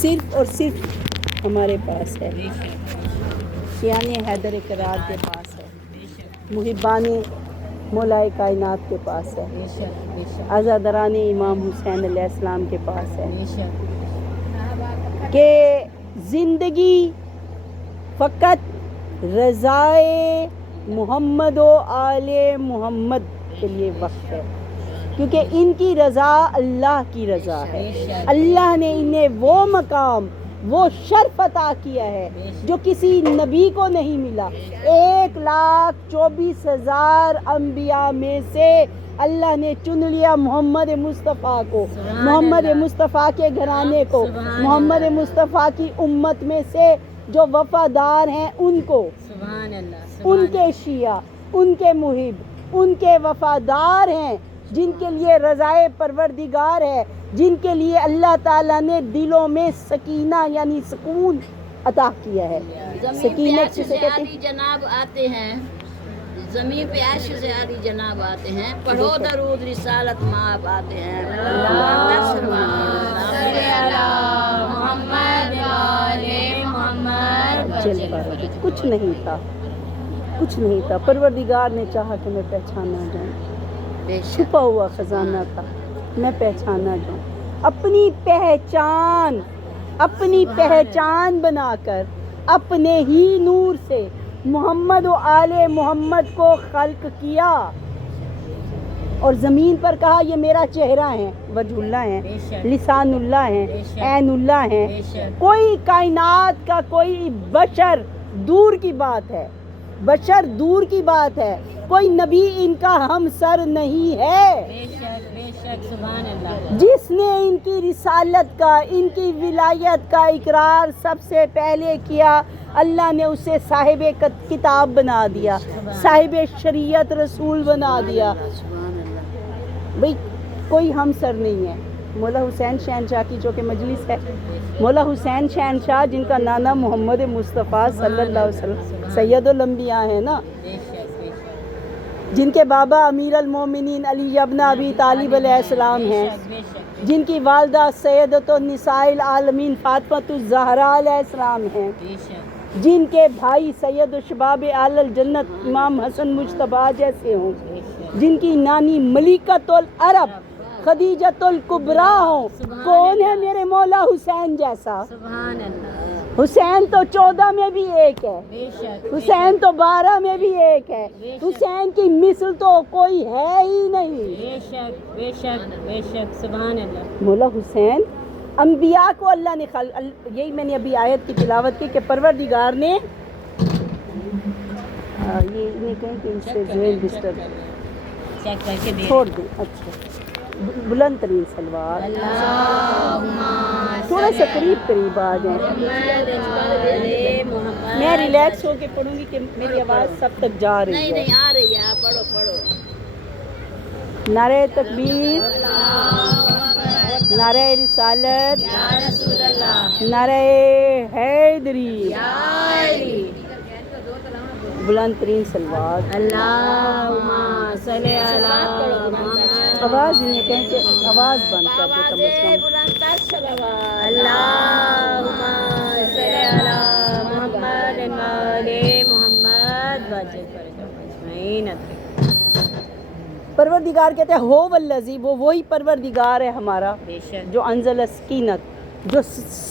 صرف اور صرف ہمارے پاس ہے، شیعان حیدر کرار کے پاس ہے، محبان مولائے کائنات کے پاس ہے، عزادران امام حسین علیہ السلام کے پاس ہے کہ زندگی فقط رضائے محمد و آل محمد کے لیے وقف ہے، کیونکہ ان کی رضا اللہ کی رضا ہے۔ اللہ نے انہیں وہ مقام، وہ شرف عطا کیا ہے جو کسی نبی کو نہیں ملا۔ 1,24,000 انبیاء میں سے اللہ نے چن لیا محمد مصطفیٰ کو، محمد مصطفیٰ کے گھرانے کو، محمد مصطفیٰ کی امت میں سے جو وفادار ہیں ان کو، ان کے شیعہ، ان کے محب، ان کے وفادار ہیں، جن کے لیے رضائے پروردگار ہے، جن کے لیے اللہ تعالیٰ نے دلوں میں سکینہ یعنی سکون عطا کیا ہے۔ سکینت سے عالی جناب آتے ہیں، زمین پہ عرش سے عالی جناب آتے ہیں، پڑھو درود رسالت مآب آتے ہیں۔ کچھ نہیں تھا، کچھ نہیں تھا، پروردگار نے چاہا کہ میں پہچانا جاؤں، چھپا ہوا خزانہ تھا، میں پہچانا جاؤں، اپنی پہچان بنا کر اپنے ہی نور سے محمد و آل محمد کو خلق کیا، اور زمین پر کہا یہ میرا چہرہ ہے، وجہ اللہ ہے، لسان اللہ ہے، عین اللہ ہے۔ کوئی کائنات کا کوئی بشر دور کی بات ہے، بشر دور کی بات ہے، کوئی نبی ان کا ہم سر نہیں ہے۔ جس نے ان کی رسالت کا، ان کی ولایت کا اقرار سب سے پہلے کیا، اللہ نے اسے صاحب کتاب بنا دیا، صاحب شریعت رسول بنا دیا۔ بھئی کوئی ہم سر نہیں ہے۔ مولا حسین شہنشاہ کی جو کہ مجلس ہے، مولا حسین شہنشاہ جن کا نانا محمد مصطفیٰ صلی اللہ علیہ وسلم سید الانبیاء ہے نا، جن کے بابا امیر المومنین علی ابن ابی طالب علیہ السلام ہیں، جن کی والدہ سیدۃ النساء العالمین فاطمۃ الزہراء علیہ السلام ہیں، جن کے بھائی سید الشباب اہل الجنت امام حسن مجتبیٰ جیسے ہوں، جن کی نانی ملکۃ العرب خدیجۃ الکبریٰ ہوں، کون ہے میرے مولا حسین جیسا؟ حسین تو 14 میں بھی ایک ہے، حسین تو 12 میں بھی ایک ہے، حسین کی مثل تو کوئی ہے ہی نہیں۔ بے شک سبحان اللہ۔ مولا حسین انبیاء کو اللہ نے یہی میں نے ابھی آیت کی تلاوت کی کہ پروردگار نے یہ انہیں کہیں کہ ان سے ذہن ڈسٹرب چھوڑ دیں۔ اچھا بلند ترین سلوات، تھوڑا سا قریب آ جائیں، میں ریلیکس ہو کے پڑھوں گی کہ میری آواز سب تک جا رہی ہے۔ نہیں آ رہی ہے، پڑھو۔ نعرہ تکبیر، نعرہ رسالت، نعرہ حیدری، بلند ترین سلوات۔ اللہم صلی علی آواز انہیں کہیں کہ آواز بند کر دے کم از کم۔ اللہم صلی علی محمد وآل محمد اجمعین۔ پروردگار کہتے ہیں ہو والذی، وہ وہی پروردگار ہے ہمارا جو انزل سکینت، جو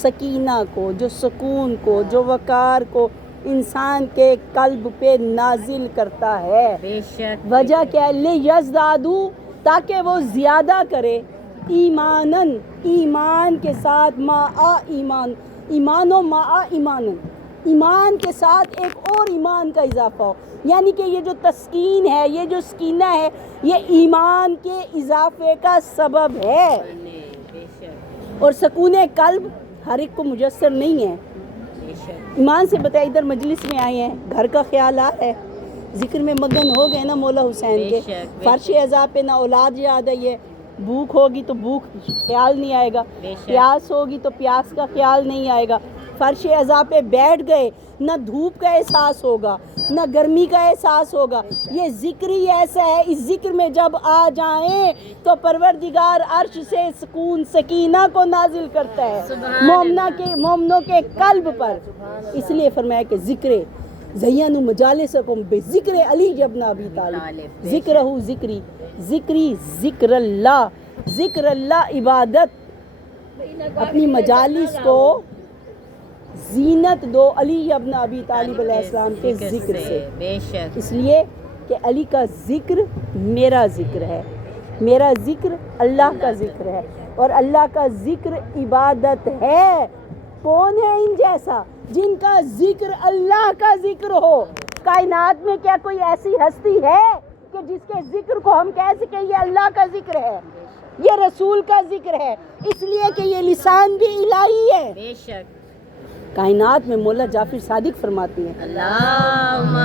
سکینہ کو، جو سکون کو، جو وقار کو انسان کے قلب پہ نازل کرتا ہے۔ بے شک وجہ کیا ہے؟ لیزدادو، تاکہ وہ زیادہ کرے، ایمانن، ایمان کے ساتھ، ایمان و ایمانن، ایمان کے ساتھ ایک اور ایمان کا اضافہ ہو، یعنی کہ یہ جو تسکین ہے، یہ جو سکینہ ہے، یہ ایمان کے اضافے کا سبب ہے۔ اور سکون قلب ہر ایک کو میسر نہیں ہے۔ ایمان سے بتائے ادھر مجلس میں آئے ہیں، گھر کا خیال آ ہے، ذکر میں مگن ہو گئے نا مولا حسین کے، فرش عذاب پہ نہ اولاد یاد آئی ہے، بھوک ہوگی تو بھوک خیال نہیں آئے گا، پیاس ہوگی تو پیاس کا خیال نہیں آئے گا، فرش عزا پہ بیٹھ گئے، نہ دھوپ کا احساس ہوگا، نہ گرمی کا احساس ہوگا. یہ ذکر ہی ایسا ہے، اس ذکر میں جب آ جائیں تو پروردگار عرش سے سکون سکینہ کو نازل کرتا ہے مومنوں کے قلب پر. اس لیے فرمایا کہ ذکر زینوا مجالسکم بذکر علی ابن ابی طالب. ذکرہ ذکری، ذکری ذکر اللہ، ذکر اللہ عبادت. اپنی مجالس کو زینت دو علی ابن ابی طالب علیہ السلام کے ذکر سے. بے شک. اس لیے کہ علی کا ذکر میرا ذکر ہے، میرا ذکر اللہ کا ذکر ہے، اور اللہ کا ذکر عبادت ہے. کون ہے ان جیسا جن کا ذکر اللہ کا ذکر ہو؟ کائنات میں کیا کوئی ایسی ہستی ہے کہ جس کے ذکر کو ہم کہہ سکیں یہ اللہ کا ذکر ہے، یہ رسول کا ذکر ہے؟ اس لیے کہ یہ لسان بھی الہی ہے. بے شک. کائنات میں مولا جعفر صادق فرماتی ہیں اللہم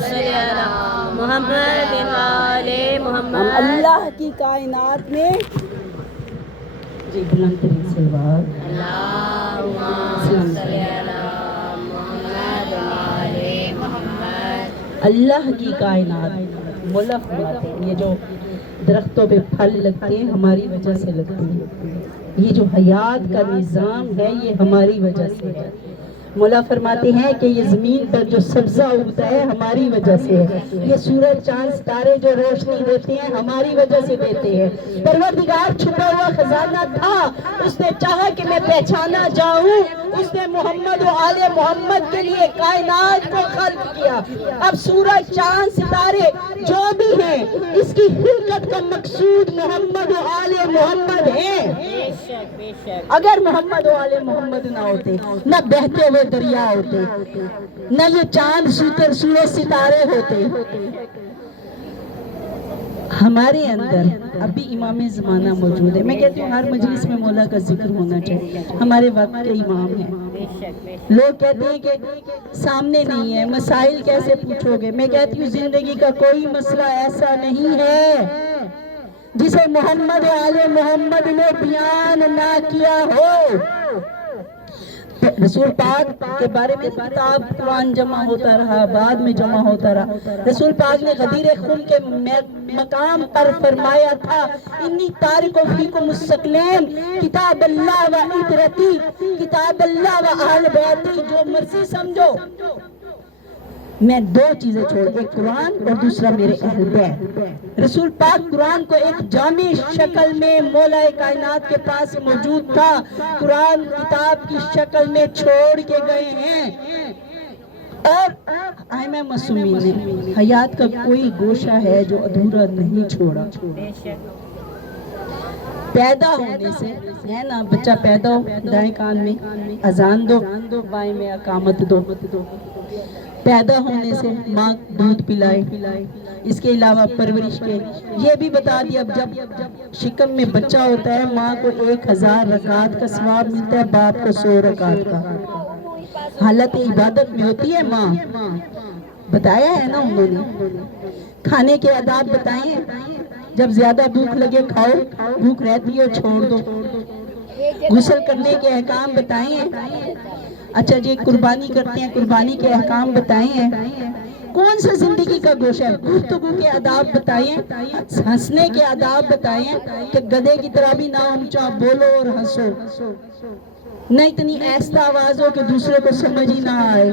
صلی علی محمد آل محمد. ہم اللہ کی کائنات میں جی بلند ترین سلوات اللہم صلی علی محمد آل محمد. اللہ کی کائنات مولا فرماتے ہیں یہ جو درختوں پہ پھل لگتے ہیں ہماری وجہ سے لگتے ہیں، یہ جو حیات کا نظام ہے یہ ہماری وجہ سے ہے. مولا فرماتے ہیں کہ یہ زمین پر جو سبزہ اگتا ہے ہماری وجہ سے ہے، یہ سورج چاند ستارے جو روشنی دیتے ہیں ہماری وجہ سے دیتے ہیں. پروردگار چھپا ہوا خزانہ تھا، اس نے چاہا کہ میں پہچانا جاؤں، اس نے محمد و آل محمد کے لیے کائنات کو خلق کیا. اب سورج چاند ستارے جو بھی ہیں اس کی خلقت کا مقصود محمد و آل محمد ہے. بے شک. بے شک. اگر محمد و آل محمد نہ ہوتے، نہ بہتے ہوئے دریا ہوتے، نہ یہ چاند سورج ستارے ہوتے. ہمارے اندر ابھی امام زمانہ موجود ہے. میں کہتی ہوں ہر مجلس میں مولا کا ذکر ہونا چاہیے. ہمارے وقت کے امام ہیں. بے شک. بے شک. لوگ کہتے ہیں کہ سامنے نہیں ہے، مسائل کیسے پوچھو گے؟ میں کہتی ہوں زندگی کا کوئی مسئلہ ایسا نہیں ہے جسے محمد و آل محمد نے بیان نہ کیا ہو. رسول پاک کے بارے میں کتاب قرآن جمع ہوتا رہا، بعد میں جمع ہوتا رہا. رسول پاک نے غدیر خم کے مقام پر فرمایا تھا انی تارک فیکم الثقلین کتاب اللہ و عترتی، کتاب اللہ و اہل بیتی. جو مرضی سمجھو، میں دو چیزیں چھوڑ، ایک قرآن اور دوسرا میرے اہل بیت. رسول پاک قرآن کو ایک جامع شکل میں مولا کائنات کے پاس موجود تھا، قرآن کتاب کی شکل میں چھوڑ کے گئے ہیں. اور ائمہ معصومین نے حیات کا کوئی گوشہ ہے جو ادھورا نہیں چھوڑا. بے شک. پیدا ہونے سے ہے نا، بچہ پیدا ہو دائیں کان میں اذان دو، بائیں میں اقامت دو. پیدا ہونے سے ماں دودھ پلائے، اس کے علاوہ پرورش کے یہ بھی بتا دیا. جب شکم میں بچہ ہوتا ہے ماں کو 1000 رکعت کا ثواب ملتا ہے، باپ کو 100 رکعت کا. حالت عبادت میں ہوتی ہے ماں. بتایا ہے نا انہوں نے. کھانے کے آداب بتائیں، جب زیادہ بھوک لگے کھاؤ، بھوک رہتی ہو چھوڑ دو. غسل کرنے کے احکام بتائیں. اچھا جی قربانی کرتے ہیں، قربانی کے احکام بتائیں. کون سا زندگی کا گوشہ ہے؟ گفتگو کے آداب بتائیں، ہنسنے کے آداب بتائیں کہ گدھے کی طرح بھی نہ اونچا بولو اور ہنسو، نہ اتنی ایسا آواز ہو کہ دوسرے کو سمجھ ہی نہ آئے.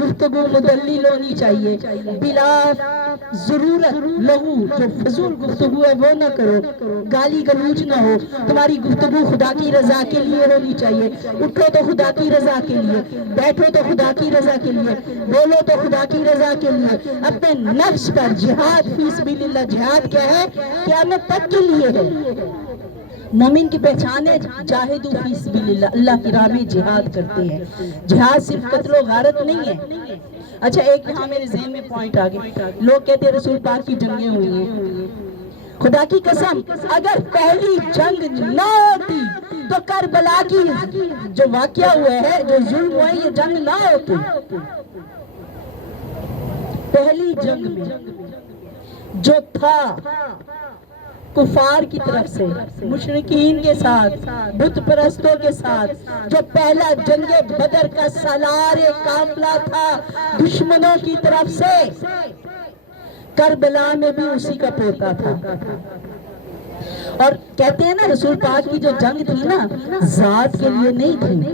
گفتگو مدلل ہونی چاہیے، بلا ضرورت لہو جو فضول گفتگو ہے وہ نہ کرو، گالی گلوچ نہ ہو. تمہاری گفتگو خدا کی رضا کے لیے ہونی چاہیے. اٹھو تو خدا کی رضا کے لیے، بیٹھو تو خدا کی رضا کے لیے، بولو تو خدا کی رضا کے لیے. اپنے نفس پر جہاد فی سبیل اللہ. جہاد کیا ہے؟ قیامت تک کے لیے ہے. مومن کی پہچان ہے جاہدوا فی سبیل اللہ، اللہ کی راہ میں جہاد کرتے ہیں. جہاد صرف قتل و غارت نہیں ہے. اچھا ایک یہاں میرے ذہن میں پوائنٹ آ گئے. لوگ کہتے ہیں رسول پاک کی جنگیں ہوئی ہیں. خدا کی قسم اگر پہلی جنگ نہ ہوتی تو کربلا کی جو واقعہ ہوا ہے، جو ظلم ہوا ہے، یہ جنگ نہ ہوتی. پہلی جنگ میں جو تھا کفار کی طرف سے، مشرکین کے ساتھ، بت پرستوں کے ساتھ، جو پہلا جنگ بدر کا سالار قافلہ تھا دشمنوں کی طرف سے، کربلا میں بھی اسی کا پوتا تھا۔ اور کہتے ہیں نا رسول پاک کی جو جنگ تھی نا ذات کے لیے نہیں تھی،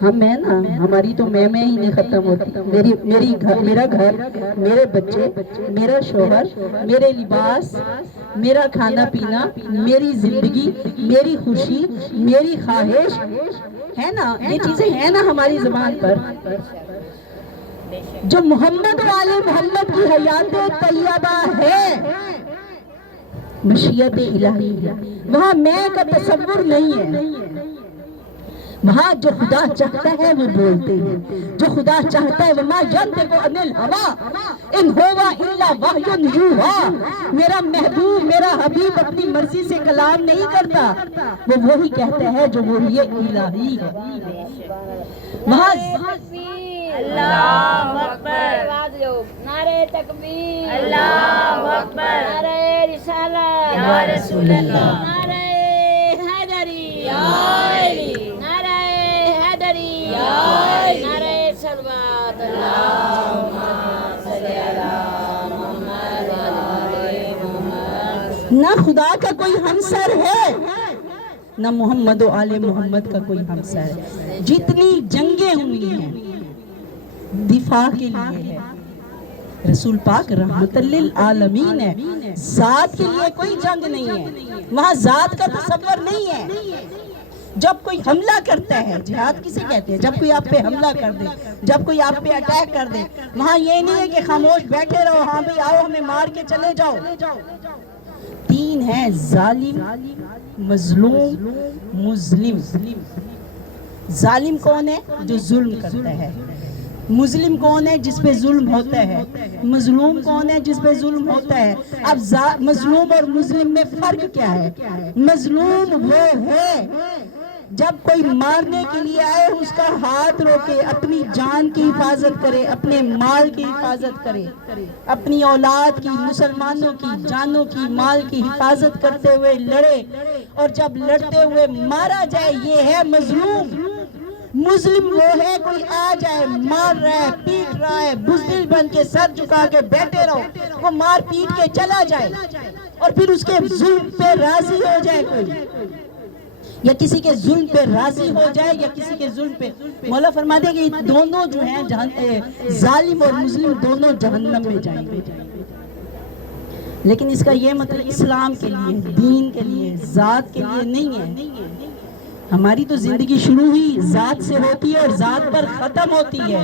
ہم ہیں نا ہماری تو میں ہی نہیں ختم ہوتی، میرا گھر، میرے بچے، میرا شوہر، میرے لباس، میرا کھانا پینا، میری زندگی، میری خوشی، میری خواہش، ہے نا، یہ چیزیں ہیں نا ہماری زبان پر۔ جو محمد والے محمد کی حیات طیبہ ہے، مشیت الہی ہے، وہاں میں کا تصور نہیں ہے، وہاں جو خدا چاہتا ہے وہ بولتے ہیں، جو خدا چاہتا ہے وما ينطق عن الهوى ان هو الا وحی یوحی، میرا محبوب، میرا حبیب اپنی مرضی سے کلام نہیں کرتا، وہ وہی کہتا ہے جو وحی الہی ہے۔ وہاں اللہ اکبر، نعرہ تکبیر، اللہ اکبر، نعرہ رسالت یا رسول اللہ، نعرہ حیدری یا علی، نعرہ حیدری یا علی، نعرہ صلوات، اللہم صلی علی محمد وعلی محمد۔ نہ خدا کا کوئی ہمسر ہے، نہ محمد و آل محمد کا کوئی ہمسر ہے۔ جتنی جنگیں ہوئی ہیں دفاع کے لیے ہے، رسول پاک رحمت للعالمین ہے، ذات کے لیے کوئی جنگ نہیں ہے، وہاں ذات کا تصور نہیں ہے۔ جب کوئی حملہ کرتا ہے، جہاد کسے کہتے ہیں؟ جب کوئی آپ پہ حملہ کر دے، جب کوئی آپ پہ اٹیک کر دے، وہاں یہ نہیں ہے کہ خاموش بیٹھے رہو، ہاں بھئی آؤ ہمیں مار کے چلے جاؤ۔ تین ہیں، ظالم، مظلوم، مظلم۔ ظالم کون ہے؟ جو ظلم کرتا ہے۔ مظلم کون ہے؟ جس پہ ظلم ہوتا ہے۔ مظلوم کون ہے؟ جس پہ ظلم ہوتا ہے۔ اب مظلوم اور مظلم میں فرق کیا ہے؟ مظلوم وہ ہے جب کوئی مارنے کے لیے آئے اس کا ہاتھ روکے، اپنی جان کی حفاظت کرے، اپنے مال کی حفاظت کرے، اپنی اولاد کی، مسلمانوں کی جانوں کی، مال کی حفاظت کرتے ہوئے لڑے، اور جب لڑتے ہوئے مارا جائے، یہ ہے مظلوم۔ مسلم وہ ہے کوئی آ جائے، مار رہا ہے، پیٹ رہا ہے، بزدل بن کے سر جھکا کے بیٹھے رہو، وہ مار پیٹ کے چلا جائے اور پھر اس کے ظلم پہ راضی ہو جائے کوئی، یا کسی کے ظلم پہ راضی ہو جائے، یا کسی کے ظلم پہ۔ مولا فرما دے کہ دونوں جو ہیں ظالم اور مظلم دونوں جہنم میں جائیں گے۔ لیکن اس کا یہ مطلب اسلام کے لیے، دین کے لیے، ذات کے لیے نہیں ہے۔ ہماری تو زندگی شروع ہوئی ذات سے ہوتی ہے اور ذات پر ختم ہوتی ہے،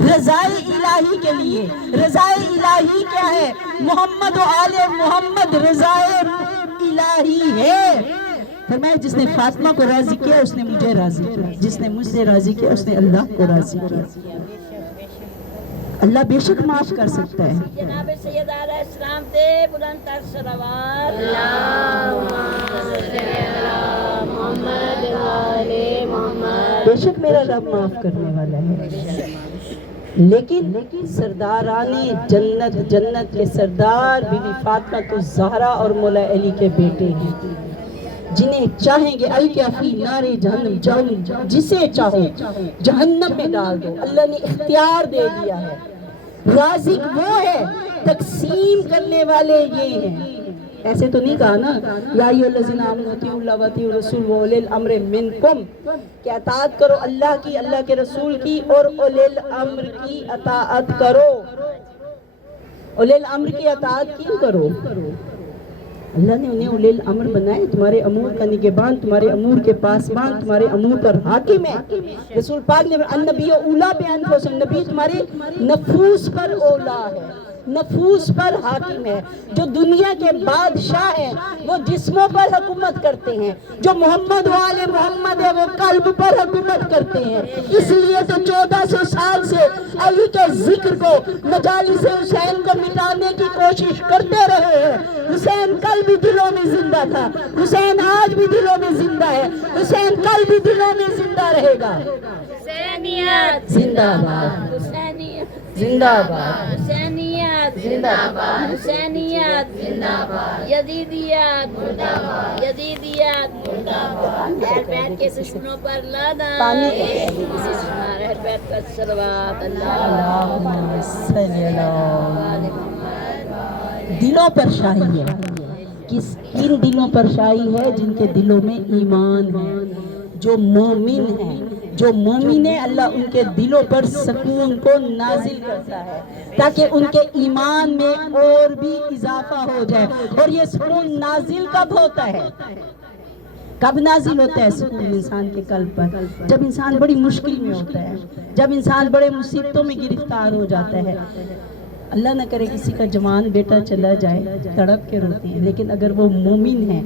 رضائے الہی کے لیے۔ رضائے الہی کیا ہے؟ محمد و آل محمد رضائے الہی ہے۔ فرمایا جس نے فاطمہ کو راضی کیا اس نے مجھے راضی کیا، جس نے مجھ سے راضی کیا اس نے اللہ کو راضی کیا۔ اللہ بے شک معاف کر سکتا ہے۔ جناب سید علیہ السلام تے بلند تر صلوات، اللہم صلی علی محمد وعلی محمد۔ بے شک میرا رب معاف کرنے والا ہے، لیکن سرداران جنت، جنت کے سردار بی بی فاطمہ الزہرا اور مولا علی کے بیٹے ہیں، جنہیں چاہیں گے الکافی نارے جہنم جاؤ، جسے چاہو جہنم میں ڈال دو، اللہ نے اختیار دے دیا ہے۔ رازق وہ ہے، تقسیم کرنے والے یہ ہیں۔ ایسے تو نہیں کہا نا یا ایھا الذین آمنوا اطیعوا اللہ واطیعوا الرسول واولی الامر منکم، کہ اطاعت کرو اللہ کی، اللہ کے رسول کی، اور اولی الامر کی اطاعت کرو۔ اولی الامر کی اطاعت کیوں کرو؟ اللہ نے انہیں اولی الامر بنائے، تمہارے امور کا نگہبان، تمہارے امور کے پاسبان، تمہارے امور پر حاکم ہے۔ رسول پاک نے النبی اولیٰ بانفسہم، نبی تمہارے نفوس پر اولیٰ ہے، نفوس پر حاکم ہے۔ جو دنیا کے بادشاہ ہیں وہ جسموں پر حکومت کرتے ہیں، جو محمد و آل محمد ہے وہ قلب پر حکومت کرتے ہیں۔ اس لیے تو 1400 سال سے علی کے ذکر کو، مجالس حسین کو مٹانے کی کوشش کرتے رہے ہیں۔ حسین کل بھی دلوں میں زندہ تھا، حسین آج بھی دلوں میں زندہ ہے، حسین کل بھی دلوں میں زندہ رہے گا۔ حسینیت زندہ باد، حسینیت زندہ باد۔ حسینیت حسینیت یزیدیت اہل بیت کے دشمنوں پر لعنت اہل بیت پر صلوات اللہم صلی اللہ دلوں پر شاہی ہے کن دلوں پر شاہی ہے جن کے دلوں میں ایمان ہے جو مومن ہیں جو مومن ہے اللہ ان کے دلوں پر سکون کو نازل کرتا ہے تاکہ ان کے ایمان میں اور بھی اضافہ ہو جائے اور یہ سکون نازل کب ہوتا ہے کب نازل ہوتا ہے سکون انسان کے قلب پر جب انسان بڑی مشکل میں ہوتا ہے جب انسان بڑے مصیبتوں میں گرفتار ہو جاتا ہے اللہ نہ کرے کسی کا جوان بیٹا چلا جائے تڑپ کے روتے ہیں لیکن اگر وہ مومن ہے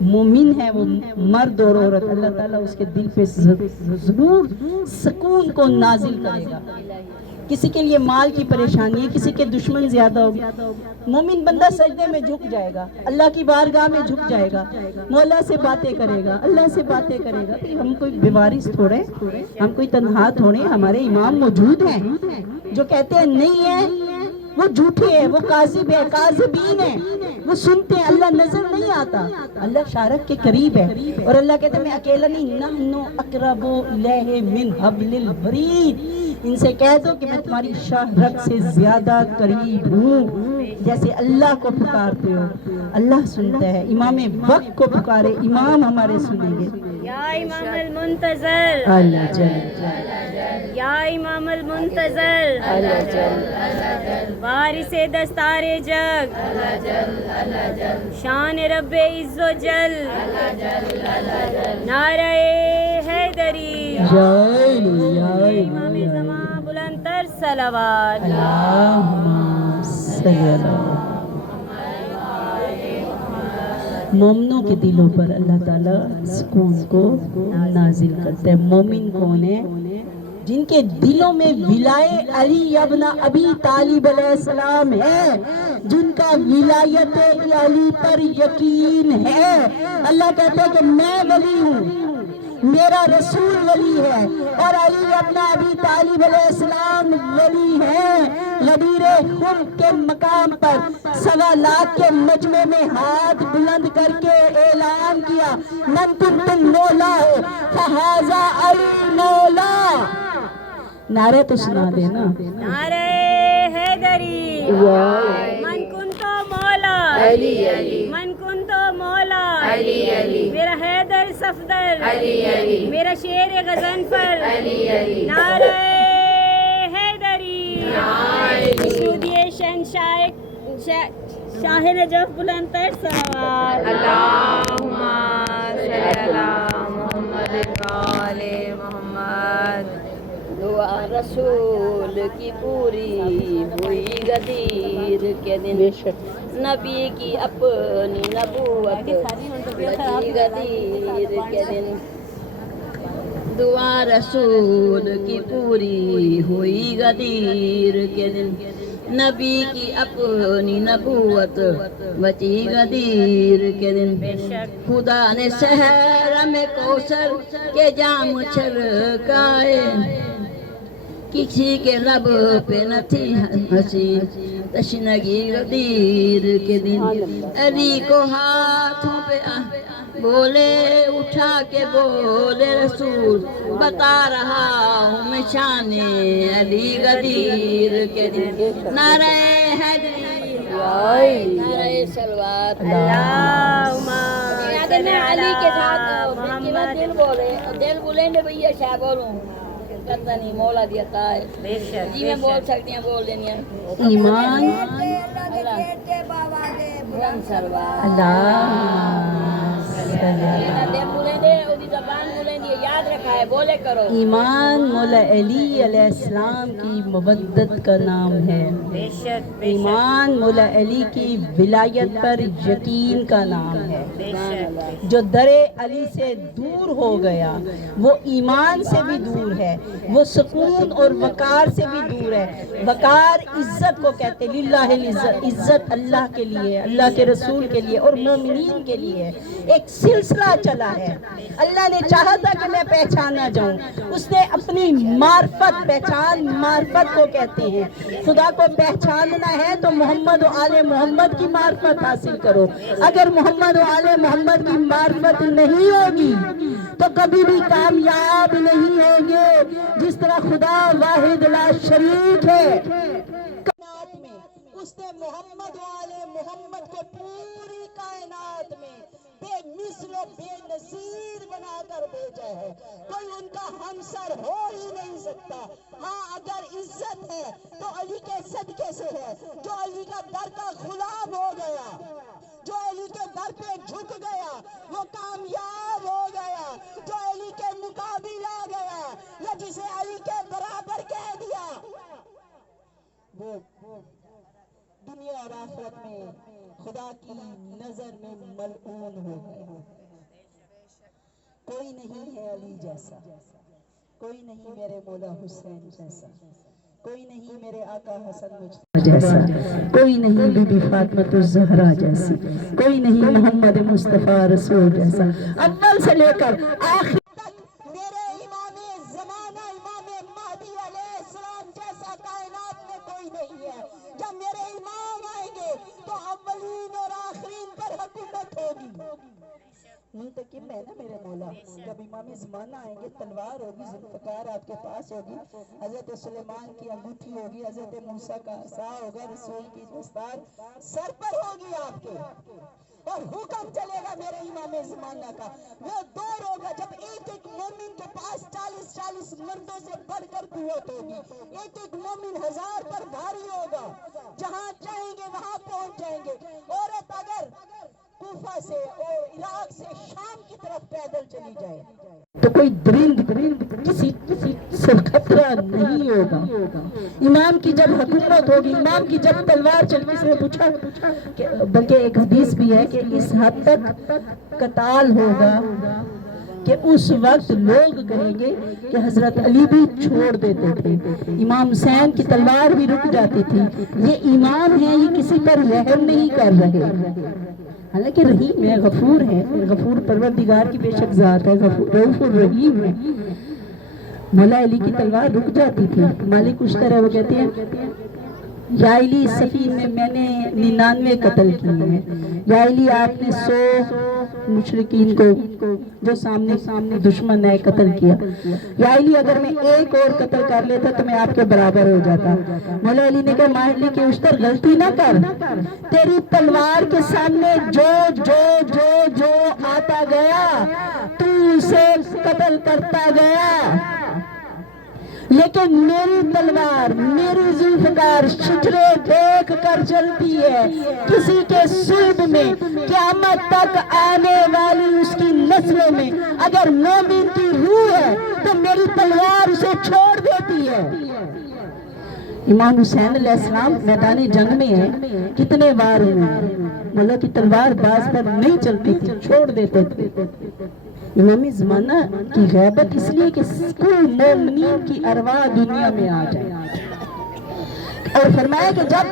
وہ مرد اور عورت اللہ تعالیٰ اس کے دل پہ ضرور سکون کو نازل کرے گا کسی کے لیے مال کی پریشانی ہے کسی کے دشمن زیادہ ہو مومن بندہ سجدے میں جھک جائے گا اللہ کی بارگاہ میں جھک جائے گا مولا سے باتیں کرے گا اللہ سے باتیں کرے گا ہم کوئی بیوارث تھوڑے ہم کوئی تنہا تھوڑے ہمارے امام موجود ہیں جو کہتے ہیں نہیں ہے وہ جھوٹے ہیں وہ کاذب ہے کاذبین ہیں وہ سنتے ہیں اللہ نظر نہیں آتا اللہ شارک کے قریب ہے اور اللہ کہتے ہیں میں اکیلا نہیں نحن اقرب الیہ من حبل الورید ان سے کہہ دو کہ میں تمہاری شاہرگ سے زیادہ قریب ہوں جیسے اللہ کو پکارتے ہو اللہ سنتا ہے امام وقت کو پکارے امام ہمارے سنیں گے یا امام المنتظر اللہ جل یا امام المنتظر وارث دستار جگ شان رب عز و جل نعرہ حیدری امام زمان بلند تر صلوات اللہم صلی اللہ مومنوں کے دلوں پر اللہ تعالیٰ سکون کو نازل کرتا ہے مومن کون ہے جن کے دلوں میں ولائے علی ابن ابی طالب علیہ السلام ہے جن کا ولایت علی پر یقین ہے اللہ کہتے ہیں کہ میں ولی ہوں میرا رسول ولی ہے اور علی ابن ابی طالب علیہ السلام ولی ہے غدیر خم کے مقام پر 1.25 لاکھ کے مجمع میں ہاتھ بلند کر کے اعلان کیا من کنت مولا ہے فہذا علی مولا نعرہ تو سنا دینا نعرہ حیدری من کنتو مولا من کنتو مولا میرا حیدر صفدر میرا شیر غضنفر نعرہ حیدری سعودی شاہ نجف بلند تر صلوات اللہم صلی اللہ محمد وآل محمد دعا رسول کی پوری ہوئی غدیر کے دن نبی کی اپنی نبوت ہوئی غدیر کے دن دعا رسول کی پوری ہوئی غدیر کے دن نبی کی اپنی نبوت بچی غدیر کے دن خدا نے صحرا میں کوثر کے جام چھلکائے کسی کے لب پہ نہ تھی ہنسی تشنگی غدیر کے دن علی کو ہاتھوں پہ بولے اٹھا کے بولے رسول بتا رہا ہوں میں شان علی غدیر کے دن نعرہ حیدری نعرہ صلوات اللہم اگر میں علی کے ساتھ دل بولے دل بولیں گے بھئی شاہ بولوں پتہ نہیں مولا دیتا ہے جی میں بول سکتی ہیں بول دینی ہیں ایمان دل بولیں گے اُسی زبان بولیں گے یاد رکھا ہے بولے کرو ایمان مولا علی علیہ السلام کی مودت کا نام ہے ایمان مولا علی کی ولایت پر یقین کا نام ہے جو درے علی سے دور ہو گیا وہ ایمان سے بھی دور ہے، وہ سکون اور وقار سے بھی دور ہے۔ وقار عزت کو کہتے، للہ العزت، عزت اللہ کے لیے، اللہ کے رسول کے لیے اور مومنین کے لیے۔ ایک سلسلہ چلا ہے، اللہ نے چاہا تھا کہ میں پہچانا جاؤں، اس نے اپنی معرفت، پہچان معرفت کو کہتے ہیں۔ خدا کو پہچاننا ہے تو محمد و آل محمد کی معرفت حاصل کرو۔ اگر محمد و آل محمد کی معرفت نہیں ہوگی تو کبھی بھی کامیاب نہیں ہوں گے۔ جس طرح خدا واحد لا شریک ہے، اس نے محمد و آل محمد کو پوری کائنات میں بے مثل و بے نظیر بنا کر بھیجا ہے، کوئی ان کا ہمسر ہو ہی نہیں سکتا۔ ہاں اگر عزت ہے تو علی کے صدقے سے ہے، جو علی کا در کا غلام ہو گیا، جو علی کے در پہ جھک گیا وہ کامیاب ہو گیا، جو علی کے مقابل آ گیا یا جسے علی کے برابر کہہ دیا وہ دنیا اور آخرت میں خدا کی نظر میں ملعون ہو گیا۔ کوئی نہیں ہے علی جیسا، کوئی نہیں میرے مولا حسین جیسا، کوئی نہیں میرے آقا حسن مجتبی جیسا، کوئی نہیں بی بی فاطمۃ الزہرا جیسی، کوئی نہیں محمد مصطفیٰ رسول جیسا۔ اول سے لے کر آخر تک میرے امام زمانہ امام مہدی علیہ السلام جیسا کائنات میں کوئی نہیں ہے۔ جب میرے امام آئیں گے تو اولین اور آخرین پر حکومت ہوگی۔ منتقم ہے نا میرے مولا، جب امام زمانہ آئیں گے تلوار ہوگی، ذوالفقار آپ کے پاس ہوگی، حضرت سلیمان کی انگوٹھی ہوگی، حضرت موسیٰ کا عصا ہوگا، رسول کی دستار سر پر ہوگی آپ کے، اور حکم چلے گا میرے امام زمانہ کا۔ وہ دور ہوگا جب ایک ایک مومن کے پاس 40 مردوں سے بڑھ کر قوت ہوگی، ایک ایک مومن 1000 پر بھاری ہوگا، جہاں چاہیں گے وہاں پہنچ جائیں گے۔ عورت اگر کوفہ سے اور عراق سے شام کی طرف پیدل چلی جائے تو کوئی درند کسی سے خطرہ نہیں ہوگا۔ امام کی جب حکومت ہوگی، امام کی جب تلوار چل، کسی نے پوچھا بلکہ ایک حدیث بھی ہے کہ اس حد تک قتال ہوگا کہ اس وقت لوگ کہیں گے کہ حضرت علی بھی چھوڑ دیتے تھے، امام حسین کی تلوار بھی رک جاتی تھی، یہ امام ہیں، یہ کسی پر رحم نہیں کر رہے۔ حالانکہ رحیم ہے، غفور ہے، غفور پروردگار کی بے شک ذات ہے، رؤوف الرحیم ہے۔ مولا علی کی تلوار رک جاتی تھی، مالک اشتر ہے وہ کہتے ہیں یا علی سفین میں نے 99 قتل کیے ہیں، یا علی آپ نے 100 مشرکین کو جو سامنے دشمن ہے قتل کیا، یا علی اگر میں ایک اور قتل کر لیتا تو میں آپ کے برابر ہو جاتا۔ مولا علی نے کہا مالک اشتر غلطی نہ کر، تیری تلوار کے سامنے جو آتا گیا تو اسے قتل کرتا گیا، لیکن میری تلوار، میری ذوالفقار شجرے دیکھ کر چلتی ہے، کسی کے صلب میں قیامت تک آنے والی اس کی نسلوں میں اگر مومن کی روح ہے تو میری تلوار اسے چھوڑ دیتی ہے۔ امام حسین علیہ السلام میدان جنگ میں ہیں، کتنے وار ہوئے ہیں، مولا کی تلوار باز پر نہیں چلتی تھی، چھوڑ دیتے تھے۔ امام زمانہ کی غیبت اس لیے کہ کل مومنین کی ارواح دنیا میں آ جائے، اور فرمایا کہ جب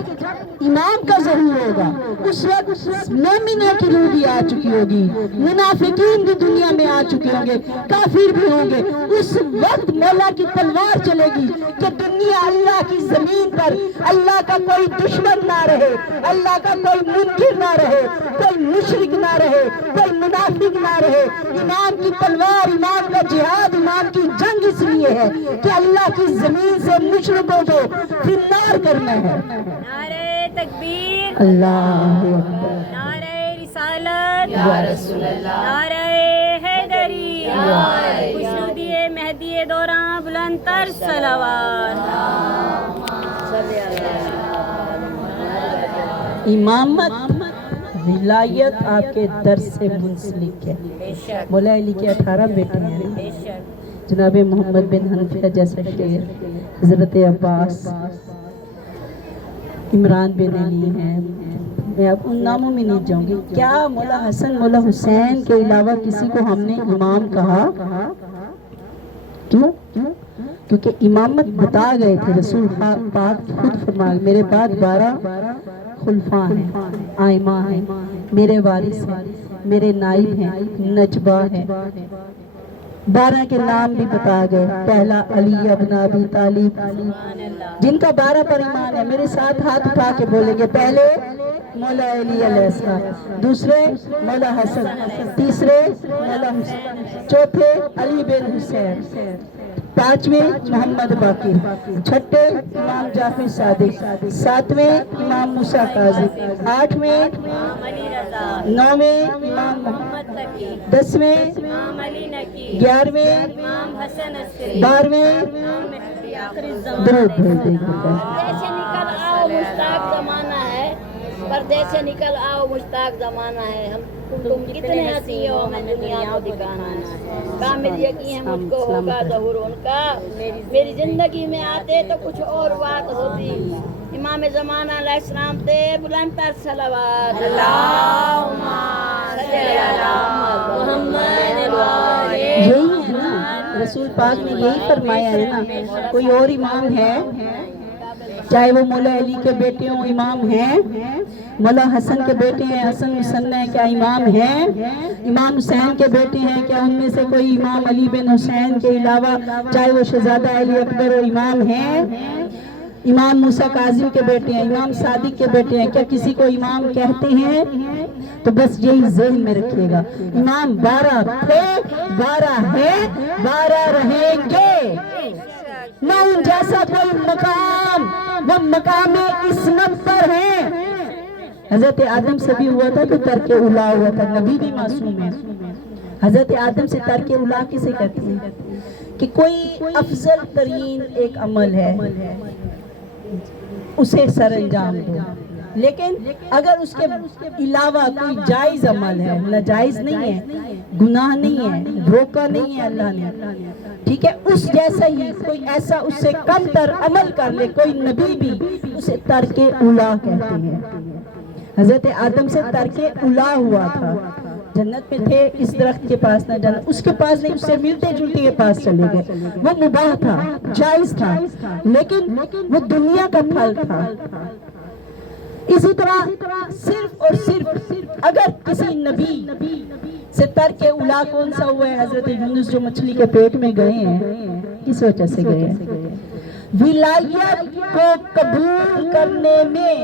امام کا ظہور ہوگا اس وقت مومنوں کی روح بھی آ چکی ہوگی، منافقین بھی دنیا میں آ چکے ہوں گے، کافر بھی ہوں گے۔ اس وقت مولا کی تلوار چلے گی کہ دنیا اللہ کی زمین پر اللہ کا کوئی دشمن نہ رہے، اللہ کا کوئی منکر نہ رہے، کوئی مشرک نہ رہے، کوئی منافق نہ رہے۔ امام کی تلوار، امام کا جہاد، امام کی جنگ اس لیے ہے کہ اللہ کی زمین سے مشرکوں کو فنار کرنا ہے۔ نعرہ تکبیر، اللہ اکبر، نعرہ رسالت یا رسول اللہ، نعرہ حیدری، خوشنودی مہدی دوراں بلند تر صلوات۔ امامت ولایت آپ کے در سے منسلک ہے۔ مولا علی کے 18 بیٹے ہیں، جناب محمد بن حنفیہ جیسا شیر، حضرت عباس، عمران بن علی ہیں، میں اب ان ناموں میں نہیں جاؤں گی. کیا مولا حسن مولا حسین کے علاوہ کسی کو ہم نے امام کہا؟ کیوں؟ کیونکہ امامت بتا گئے تھے رسول پاک خود فرمائے میرے بعد 12 خلفاء ہیں، آئمہ ہیں، میرے وارث ہیں، میرے نائب ہیں، نجبہ ہیں. 12 کے نام بھی بتا گئے. پہلا علی ابن ابی طالب جن کا 12 پر ایمان ہے. میرے ساتھ ہاتھ اٹھا کے بولیں گے. پہلے مولا علی علیہ السلام، دوسرے مولا حسن، تیسرے مولا حسین، چوتھے علی بن حسین، پانچویں محمد باقر، چھٹے امام جعفر صادق، ساتویں امام موسیٰ کاظم، آٹھویں، نویں امام محمد تقی، 10ویں امام علی نقی، 11ویں امام حسن عسکری، 12ویں درود بھیج دیں گے. پردیس سے نکل آؤ مشتاق زمانہ ہے، پردیس سے نکل آؤ مشتاق زمانہ ہے. ہم تم کتنے ہنسی ہو ہمیں دنیا کو دکھانا ہے. کامل یقین ہے مجھ کو ہوگا ظہور ان کا. میری زندگی میں آتے تو کچھ اور بات ہوتی. امام زمانہ علیہ السلام تھے. بلند تر صلوات اللہم صلی علی محمد وآلہ. یہی ہے نا رسول پاک نے یہی فرمایا ہے نا. کوئی اور امام ہے؟ چاہے وہ مولا علی کے بیٹے ہوں امام ہیں، مولا حسن کے بیٹے ہیں حسن مسنہ کیا امام ہیں؟ امام حسین کے بیٹے ہیں کیا ان میں سے کوئی امام علی بن حسین کے علاوہ چاہے وہ شہزادہ علی اکبر امام ہیں؟ امام موسیٰ کاظم کے بیٹے ہیں، امام صادق کے بیٹے ہیں، کیا کسی کو امام کہتے ہیں؟ تو بس یہی ذہن میں رکھیے گا. امام 12 تھے، 12 ہیں، 12 رہیں گے. نہ ان جیسا کوئی مقام، وہ مقام عصمت پر ہیں. حضرت آدم سے بھی ہوا تھا تو ترک اولا ہوا تھا. نبی بھی معصوم ہے. حضرت آدم سے ترک اولا کسے کہتے ہیں؟ کہ کوئی افضل ترین ایک عمل ہے اسے سر انجام دو، لیکن اگر اس کے علاوہ کوئی جائز عمل ہے، ناجائز نہیں ہے، گناہ نہیں ہے، دھوکہ نہیں ہے اللہ نے، ٹھیک ہے، اس جیسا ہی کوئی ایسا اس سے کم تر عمل کر لے کوئی نبی بھی اسے ترک اولا کہتے ہیں. حضرت آدم سے ترک اولا ہوا تھا. جنت میں تھے، اس درخت کے پاس نہ جانا، اس کے پاس نہیں، اس سے ملتے جلتے کے پاس چلے گئے. وہ مباح تھا، جائز تھا، لیکن وہ دنیا کا پھل تھا. اسی طرح صرف اور صرف اگر کسی نبی سے ترک اولا کون سا ہوا ہے؟ حضرت یونس جو مچھلی کے پیٹ میں گئے ہیں، کس وجہ سے گئے ہیں؟ ولایت کو قبول کرنے میں،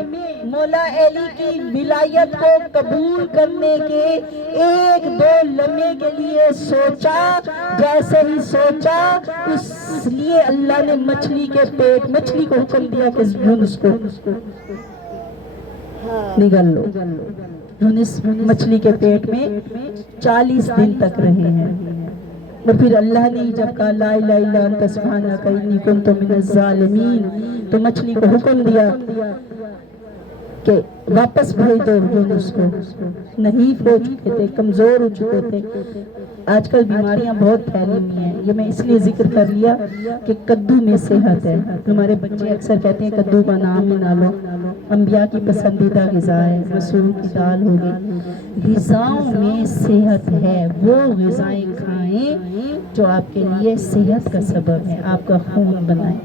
مولا علی کی ولایت کو قبول کرنے کے 1-2 لمحے کے لیے سوچا. جیسے ہی سوچا اس لیے اللہ نے مچھلی کے پیٹ، مچھلی کو حکم دیا کہ یونس کو نگل لو. یونس مچھلی کے پیٹ میں 40 دن تک رہے ہیں. اور پھر اللہ نے جب کہا لا الہ الا انت سبحانک انی کنت من الظالمین، تو مچھلی کو حکم دیا کہ واپس بھیج دو یونس کو. نحیف ہو چکے تھے، کمزور ہو چکے تھے. آج کل بیماریاں بہت پھیلی ہوئی ہیں. یہ میں اس لیے ذکر کر لیا کہ کدو میں صحت ہے. ہمارے بچے اکثر کہتے ہیں کدو کا نام ہی نہ لو. انبیاء کی پسندیدہ غذا ہے، مسور کی دال ہوگی. غذاؤں میں صحت ہے. وہ غذائیں کھائیں جو آپ کے لیے صحت کا سبب ہے، آپ کا خون بنائیں.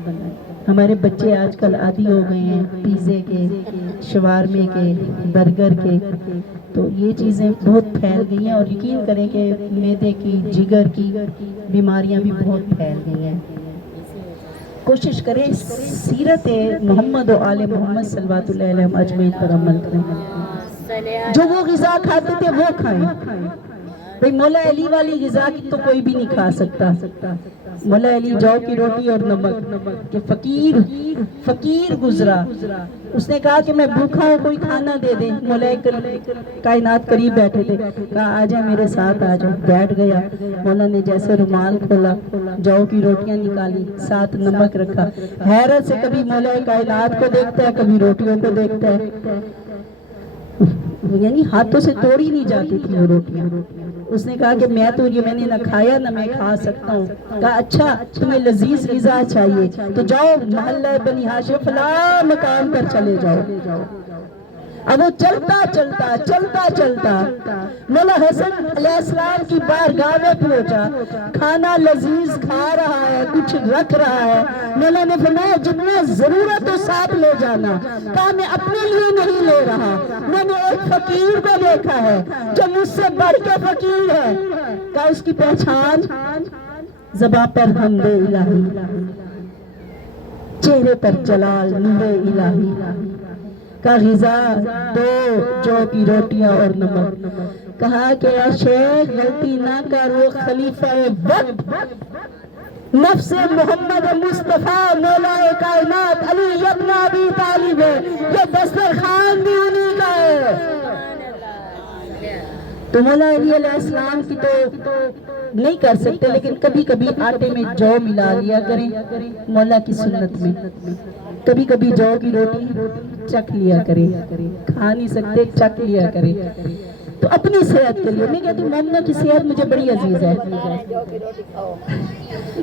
ہمارے بچے آج کل عادی ہو گئے ہیں پیزے کے، شوارمے کے، برگر کے. تو یہ چیزیں بہت پھیل گئی ہیں، اور یقین کریں کہ معدے کی، جگر کی بیماریاں بھی بہت پھیل گئی ہیں. کوشش کریں سیرت محمد و آل محمد صلوات اللہ علیہ اجمعین پر عمل کریں. جو وہ غذا کھاتے تھے وہ کھائیں. بھئی مولا علی والی غذا کی تو کوئی بھی نہیں کھا سکتا. مولا علی جو کی روٹی اور نمک، کہ فقیر گزرا. اس نے کہا کہ میں بھوکا ہوں، کوئی کھانا دے دے. مولا کائنات قریب بیٹھے تھے، کہا آ جائے میرے ساتھ آ جاؤ. بیٹھ گیا. مولا نے جیسے رومال کھولا، جو کی روٹیاں نکالی، ساتھ نمک رکھا. حیرت سے کبھی مولا کائنات کو دیکھتا ہے، کبھی روٹیوں کو دیکھتا ہے. یعنی ہاتھوں سے توڑی نہیں جاتی تھی وہ روٹیاں. اس نے کہا کہ میں تو یہ میں نے نہ کھایا نہ میں کھا سکتا ہوں. کہا اچھا تمہیں لذیذ غذا چاہیے تو جاؤ محلہ بنی ہاشم فلاں مقام پر چلے جاؤ. اب وہ چلتا چلتا مولا حسن علیہ السلام کی بارگاہ میں پہنچا، کھانا لذیذ کھا رہا ہے، کچھ رکھ رہا ہے۔ مولا نے فرمایا جتنا ضرورت ہو ساتھ لے جانا۔ کہا میں اپنے لیے نہیں لے رہا، میں نے ایک فقیر کو دیکھا ہے جو مجھ سے بڑھ کے فقیر ہے۔ کہا اس کی پہچان زباں پر حمد الہی، چہرے پر جلال نور الہی۔ کا غذا 2 جو کی روٹیاں اور نمک۔ کہا کہ اے شیخ غلطی نہ کر، وہ خلیفہ وقت نفس محمد مصطفیٰ مولا کائنات علی ابن ابی طالب ہے، یہ دسترخوان بھی انہی کا ہے۔ تو مولا علی علیہ السلام کی تو نہیں کر سکتے، لیکن کبھی کبھی آٹے میں جو ملا لیا کریں مولا کی سنت میں، کبھی کبھی جو کی روٹی چکھ لیا کریں، کھا نہیں سکتے چکھ لیا کریں، تو اپنی صحت کے لیے۔ میں کہتی ہوں مومنوں کی صحت مجھے بڑی عزیز ہے۔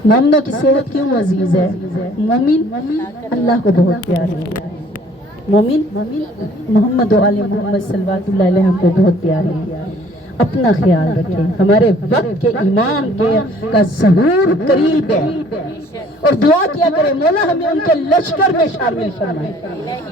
مومنوں کی صحت کیوں عزیز ہے؟ مومن اللہ کو بہت پیارے ہیں، مومن محمد و آل محمد صلوات اللہ علیہ کو بہت پیارے ہیں۔ اپنا خیال رکھیں، ہمارے وقت کے امام کا ظہور قریب ہے، اور دعا کیا کریں مولا ہمیں ان کے لشکر میں شامل فرمائے،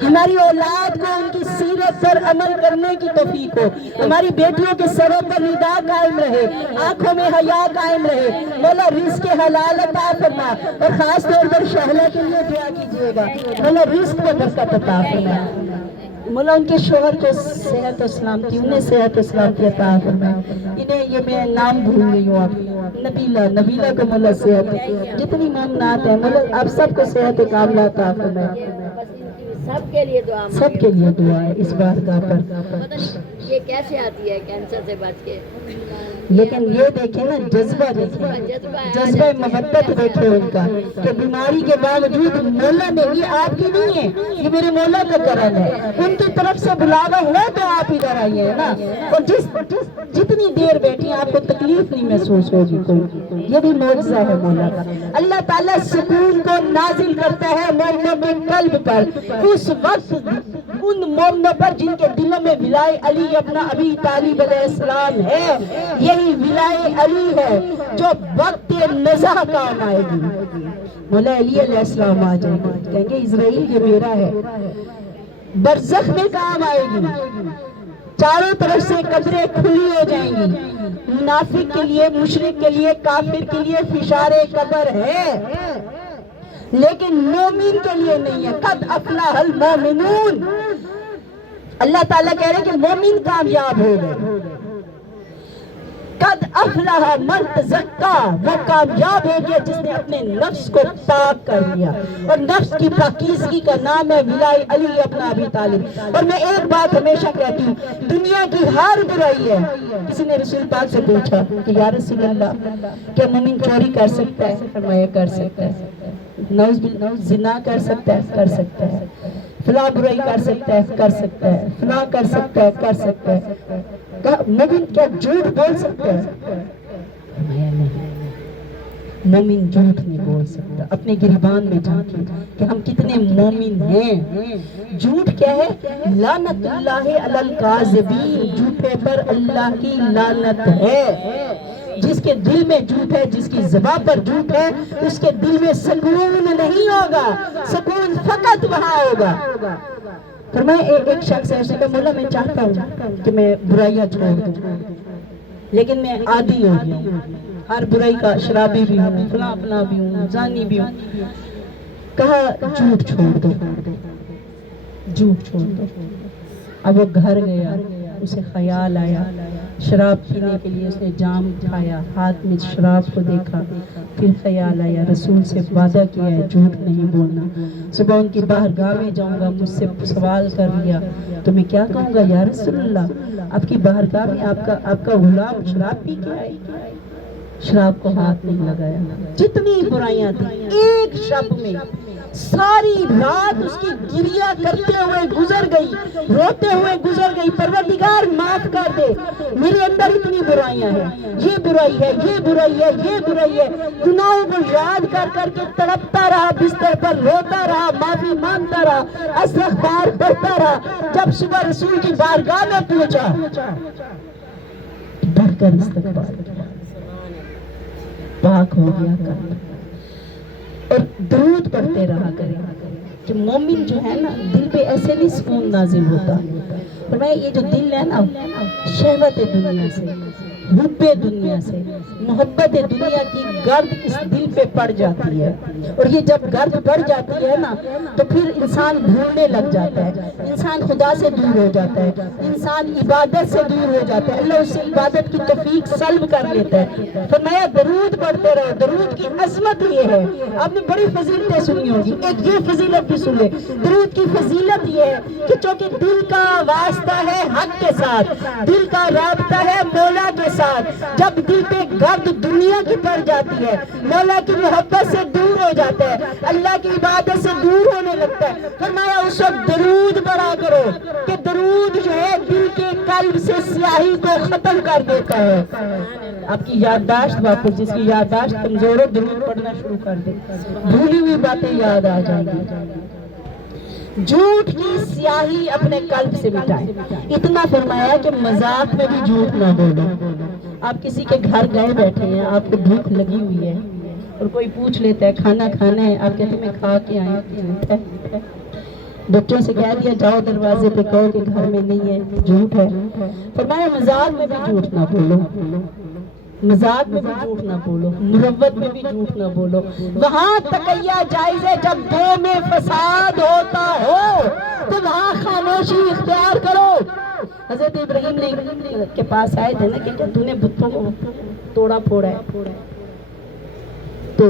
ہماری اولاد کو ان کی سیرت پر عمل کرنے کی توفیق ہو، ہماری بیٹیوں کے سروں پر ندا قائم رہے، آنکھوں میں حیا قائم رہے۔ مولا رزق حلال عطا فرما، اور خاص طور پر شہلہ کے لیے دعا کیجیے گا، مولا رزق میں برکت عطا فرما، مولا ان کے شوہر کو صحت و سلامتی، انہیں صحت و سلامتی عطا فرمائے۔ انہیں یہ میں نام بھول رہی ہوں، آپ نبیلہ کو مولا صحت، جتنی ممنات ہیں مولا آپ سب کو صحت و کاملہ عطا فرمائے۔ سب کے لیے دعا، سب کے لیے دعا ہے اس بارگاہ پر۔ یہ کیسے آتی ہے کینسر سے بچ کے؟ لیکن یہ دیکھیں نا جذبہ، دیکھیں جذبہ محبت دیکھیں ان کا، کہ بیماری کے باوجود مولا نے، یہ آپ کی نہیں ہے، یہ میرے مولا کا کرم ہے، ان کی طرف سے بلاوا ہے تو آپ ادھر آئیے ہے نا، اور جتنی دیر بیٹھی آپ کو تکلیف نہیں محسوس ہوگی کوئی، یہ بھی معجزہ ہے مولا کا۔ اللہ تعالیٰ سکون کو نازل کرتا ہے مومنوں کے قلب پر، اس وقت ان مومنوں پر جن کے دلوں میں ولائے علی ابن ابی طالب علیہ السلام ہے۔ یہی ولائے علی ہے جو وقت نزع کام آئے گی، مولا علی علیہ السلام آ جائیں گے، کہیں گے اسرائیل یہ میرا ہے، برزخ میں کام آئے گی، چاروں طرف سے قبریں کھلی ہو جائیں گی، منافق کے لیے، مشرک کے لیے، کافر کے لیے فشار قبر ہے، لیکن مومن کے لیے نہیں ہے۔ قد افلح المومنون، اللہ تعالیٰ کہہ رہے کہ مومن کامیاب ہو گئے۔ قد افلح من تزکا، وہ کامیاب ہو گیا جس نے اپنے نفس کو پاک کر لیا، اور نفس کی پاکیزگی کا نام ہے ولائے علی ابن ابی طالب۔ اور میں ایک بات ہمیشہ کہتی ہوں، دنیا کی ہر برائی ہے۔ کسی نے رسول پاک سے پوچھا کہ یا رسول اللہ کیا مومن چوری کر سکتا ہے؟ فرمایا کر سکتا ہے، زنا کر سکتا ہے، کر سکتا ہے، فلاں برائی کر سکتا ہے، کر سکتا ہے، فلاں کر سکتا ہے، کر سکتا ہے۔ مومن کیا جھوٹ بول سکتا ہے؟ مومن جھوٹ نہیں بول سکتا۔ اپنے گریبان میں جھانکیں کہ ہم کتنے مومن ہیں۔ جھوٹ کیا ہے؟ لعنت اللہ علی الکاذبین، جھوٹے پر اللہ کی لعنت ہے۔ جس کے دل میں جھوٹ ہے، جس کی زبان پر جھوٹ ہے، اس کے دل میں سکون نہیں ہوگا، سکون فقط وہاں ہوگا۔ فرمایا ایک شخص ایسے کہ مولا میں چاہتا ہوں کہ میں برائیاں چھوڑ دوں، لیکن میں عادی ہو گیا ہوں، ہر برائی کا، شرابی بھی ہوں، فلاں بھی ہوں، زانی بھی ہوں۔ کہا جھوٹ چھوڑ دو، جھوٹ چھوڑ دو۔ اب وہ گھر گیا، اسے خیال آیا، شراب پینے کے لیے اس نے جام اٹھایا، ہاتھ میں شراب کو دیکھا، پھر خیال آیا رسول سے وعدہ کیا ہے جھوٹ نہیں بولنا، صبح ان کی بارگاہ میں جاؤں گا، مجھ سے سوال کر لیا تو میں کیا کہوں گا؟ یا رسول اللہ آپ کی بارگاہ میں آپ کا غلام شراب پی کے آئے، شراب کو ہاتھ نہیں لگایا۔ جتنی برائیاں تھیں ایک شب میں ساری رات اس کی گریہ کرتے ہوئے گزر گئی، روتے ہوئے گزر گئی، پروردگار معاف کر دے، میرے اندر اتنی برائیاں ہیں، یہ برائی ہے، یہ برائی ہے، یہ برائی ہے، گناہوں کو یاد کر کر کے تڑپتا رہا، بستر پر روتا رہا، معافی مانگتا رہا، استغفار پڑھتا رہا۔ جب صبح رسول کی بارگاہ میں پہنچا، ڈر کر استغفار کیا، پاک ہو گیا کل، اور درود پڑھتے رہا کرے کہ مومن جو ہے نا دل پہ ایسے نہیں سکون نازل ہوتا۔ فرمایا یہ جو دل ہے نا شہوت دنیا سے، حب دنیا سے، محبت دنیا کی گرد اس دل پہ پڑ جاتی ہے، اور یہ جب گرد پڑ جاتی ہے نا تو پھر انسان بھولنے لگ جاتا ہے، انسان خدا سے دور ہو جاتا ہے، انسان عبادت سے دور ہو جاتا ہے، اللہ اس سے عبادت کی توفیق سلب کر لیتا ہے۔ فرمایا درود پڑھتے رہو، درود کی عظمت یہ ہے، آپ نے بڑی فضیلتیں سنی ہوگی، ایک یہ فضیلت بھی سن لے، درود کی فضیلت یہ ہے کہ چونکہ دل کا واسطہ ہے حق کے ساتھ، دل کا رابطہ ہے مولا کے ساتھ، جب دل پہ گرد دنیا کی پڑ جاتی ہے، مولا کی محبت سے دور ہو جاتا ہے، اللہ کی عبادت سے دور ہونے لگتا ہے، فرمایا اس وقت درود پڑھا کرو کہ درود جو ہے دل کے قلب سے سیاہی کو ختم کر دیتا ہے۔ آپ کی یادداشت واپس، جس کی یادداشت کمزور ہو درود پڑھنا شروع کر دے، بھولی ہوئی باتیں یاد آ جائیں گی۔ جھوٹ کی سیاہی اپنے قلب سے مٹائے، اتنا فرمایا کہ مذاق میں بھی جھوٹ نہ بولو۔ آپ کسی کے گھر گئے بیٹھے ہیں، آپ کو بھوک لگی ہوئی ہے اور کوئی پوچھ لیتا ہے کھانا کھانا ہے، آپ کہتے ہیں میں کھا کے آئی ہوں، جھوٹ ہے۔ بچوں سے کہہ دیا جاؤ دروازے پہ کہو کہ گھر میں نہیں ہے، جھوٹ ہے۔ فرمایا مذاق میں بھی جھوٹ نہ بولو، مذاق میں بھی جھوٹ نہ بولو، مروت میں بھی جھوٹ نہ بولو۔ وہاں تقیہ جائز ہے جب دو میں فساد ہوتا ہو تو وہاں خاموشی اختیار کرو۔ حضرت ابراہیم نے کے پاس آئے تھے نا کہ تو نے بتوں کو توڑا پھوڑا ہے، تو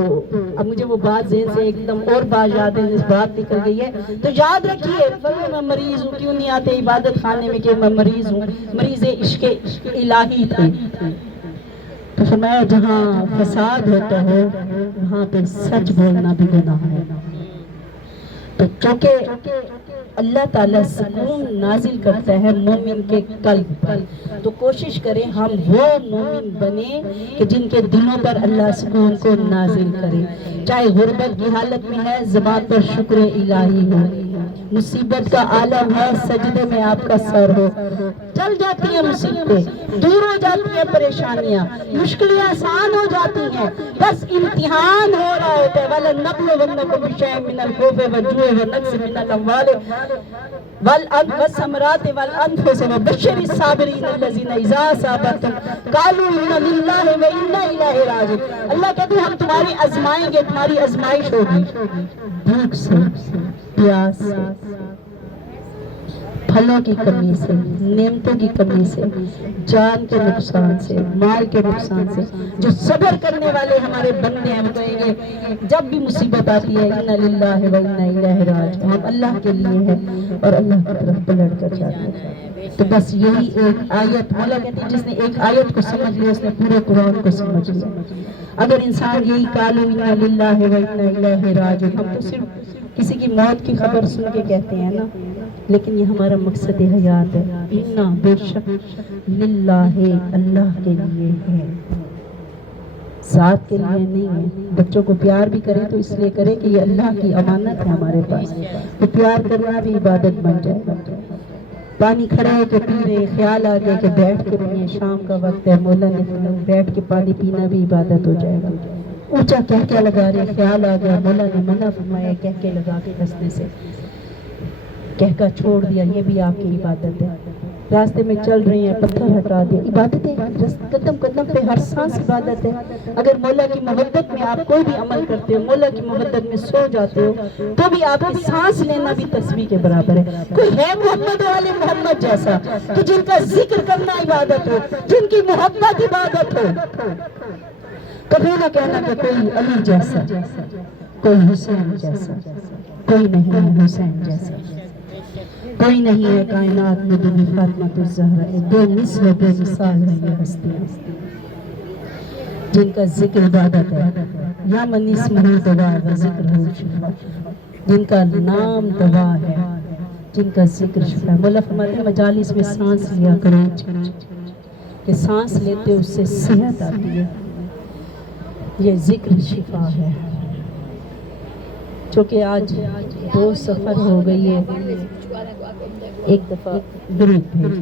اب مجھے وہ بات ذہن سے ایک دم اور بات یاد ہے، جس بات نکل گئی ہے تو یاد رکھیے، میں مریض ہوں، کیوں نہیں آتے عبادت خانے میں کہ میں مریض ہوں، مریض عشق الہی تھے۔ تو فرمایا جہاں فساد ہوتا ہے وہاں پہ سچ بولنا بھی گناہ ہے۔ تو چونکہ اللہ تعالیٰ سکون نازل کرتا ہے مومن کے قلب پر، تو کوشش کریں ہم وہ مومن بنیں کہ جن کے دلوں پر اللہ سکون کو نازل کرے، چاہے غربت کی حالت میں ہے زبان پر شکر الہی ہو، مصیبت کا عالم ہے سجدے میں آپ کا سر ہو، چل جاتی ہیں مصیبتیں، دور ہو جاتی ہیں پریشانیاں، مشکلیں آسان ہو جاتی ہیں، بس امتحان ہو رہا ہوتا ہے۔ وَلَنَّبْلُوَنَّكُم بِشَيْءٍ مِّنَ الْخَوْفِ وَالْجُوعِ وَنَقْصٍ مِّنَ الْأَمْوَالِ وَالثَّمَرَاتِ وَالْأَنفُسِ وَبَشِّرِ الصَّابِرِينَ الَّذِينَ إِذَا أَصَابَتْهُمْ قَالُوا إِنَّا لِلَّهِ وَإِنَّا إِلَيْهِ رَاجِعُونَ۔ اللہ کہتے ہیں ہم تمہاری آزمائیں گے، تمہاری آزمائش ہوگی، بھوک سے، پیاس سے، پھلوں کی کمی سے، نعمتوں کی کمی سے، جان کے نقصان سے، مال کے نقصان سے۔ جو صبر کرنے والے ہمارے بندے ہیں وہ کہیں گے جب بھی مصیبت آتی ہے اِنَّا لِلَّهِ وَإِنَّا إِلَيْهِ رَاجِعُونَ، ہم اللہ کے لیے ہیں اور اللہ کی طرف پلٹ کر جاتے ہیں۔ تو بس یہی ایک آیت، مولا کہتے ہیں جس نے ایک آیت کو سمجھ لیا اس نے پورے قرآن کو سمجھ لیا۔ اگر انسان یہی قالوا اِنَّا لِلَّهِ وَإِنَّا إِلَيْهِ رَاجِعُونَ، ہم تو صرف کسی کی موت کی خبر سن کے کہتے ہیں نا، لیکن یہ ہمارا مقصد حیات ہے، اِنَّا بے شک للہ اللہ کے لیے ہے، ذات کے لیے نہیں ہے۔ بچوں کو پیار بھی کریں تو اس لیے کریں کہ یہ اللہ کی امانت ہے ہمارے پاس، تو پیار کرنا بھی عبادت بن جائے گا۔ پانی کھڑے ہو کے پی رہے، خیال آ گیا کہ بیٹھ کے پیئے، شام کا وقت ہے، مولا نے بیٹھ کے پانی پینا بھی عبادت ہو جائے گا۔ اونچا کہہ کے لگا رہے، خیال آ گیا مولا نے منع فرمایا کہہ کے لگا کے ہنسنے سے، کہہ کا چھوڑ دیا، یہ بھی آپ کی عبادت ہے۔ راستے میں چل رہی ہیں، پتھر ہٹا دیا، عبادت ہے، قدم قدم پہ ہر سانس عبادت ہے۔ اگر مولا کی محبت میں آپ کوئی بھی عمل کرتے ہو، مولا کی محبت میں سو جاتے ہو تو بھی آپ کی سانس لینا بھی تسبیح کے برابر ہے۔ کوئی ہے محمد والے محمد جیسا کہ جن کا ذکر کرنا عبادت ہو، جن کی محبت عبادت ہو؟ کبھی نہ کہنا کہ کوئی علی جیسا، کوئی حسین جیسا، کوئی نہیں ہے حسین جیسا، کوئی نہیں ہے کائنات میں بی بی فاطمہ الزہرا، بے مثل و بے مثال ہے یہ ہستیاں جن کا ذکر عبادت ہے۔ یا من اسمہ دوا و ذکر ہو شفا۔ جن کا نام دوا ہے، جن کا ذکر شفا ہے۔ مولا فرماتے ہیں مجالس میں سانس لیا کرو کہ سانس لیتے اس سے صحت آتی ہے، یہ ذکر شفا ہے۔ چونکہ آج 2 سفر ہو گئی ہے، ایک دفعہ درود بھیج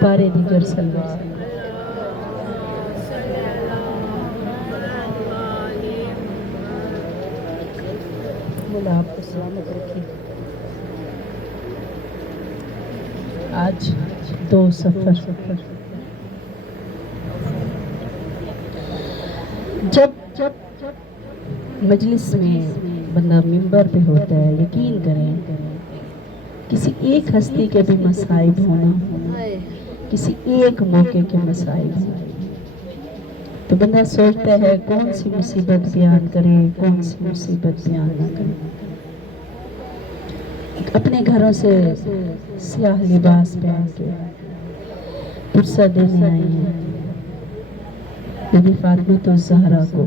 پارے دیگر سلوار۔ مولا آپ کو سلامت رکھے۔ آج 2 سفر، جب مجلس میں بندہ منبر پہ ہوتا ہے، یقین کریں کسی ایک ہستی کے بھی مصائب ہونا، کسی ایک موقع کے مصائب ہونا، تو بندہ سوچتا ہے کون سی مصیبت بیان کرے، کون سی مصیبت بیان نہ کرے۔ اپنے گھروں سے سیاہ لباس پہن کے پرسہ دینے آئی ہیں بی بی فاطمہ الزہرا کو،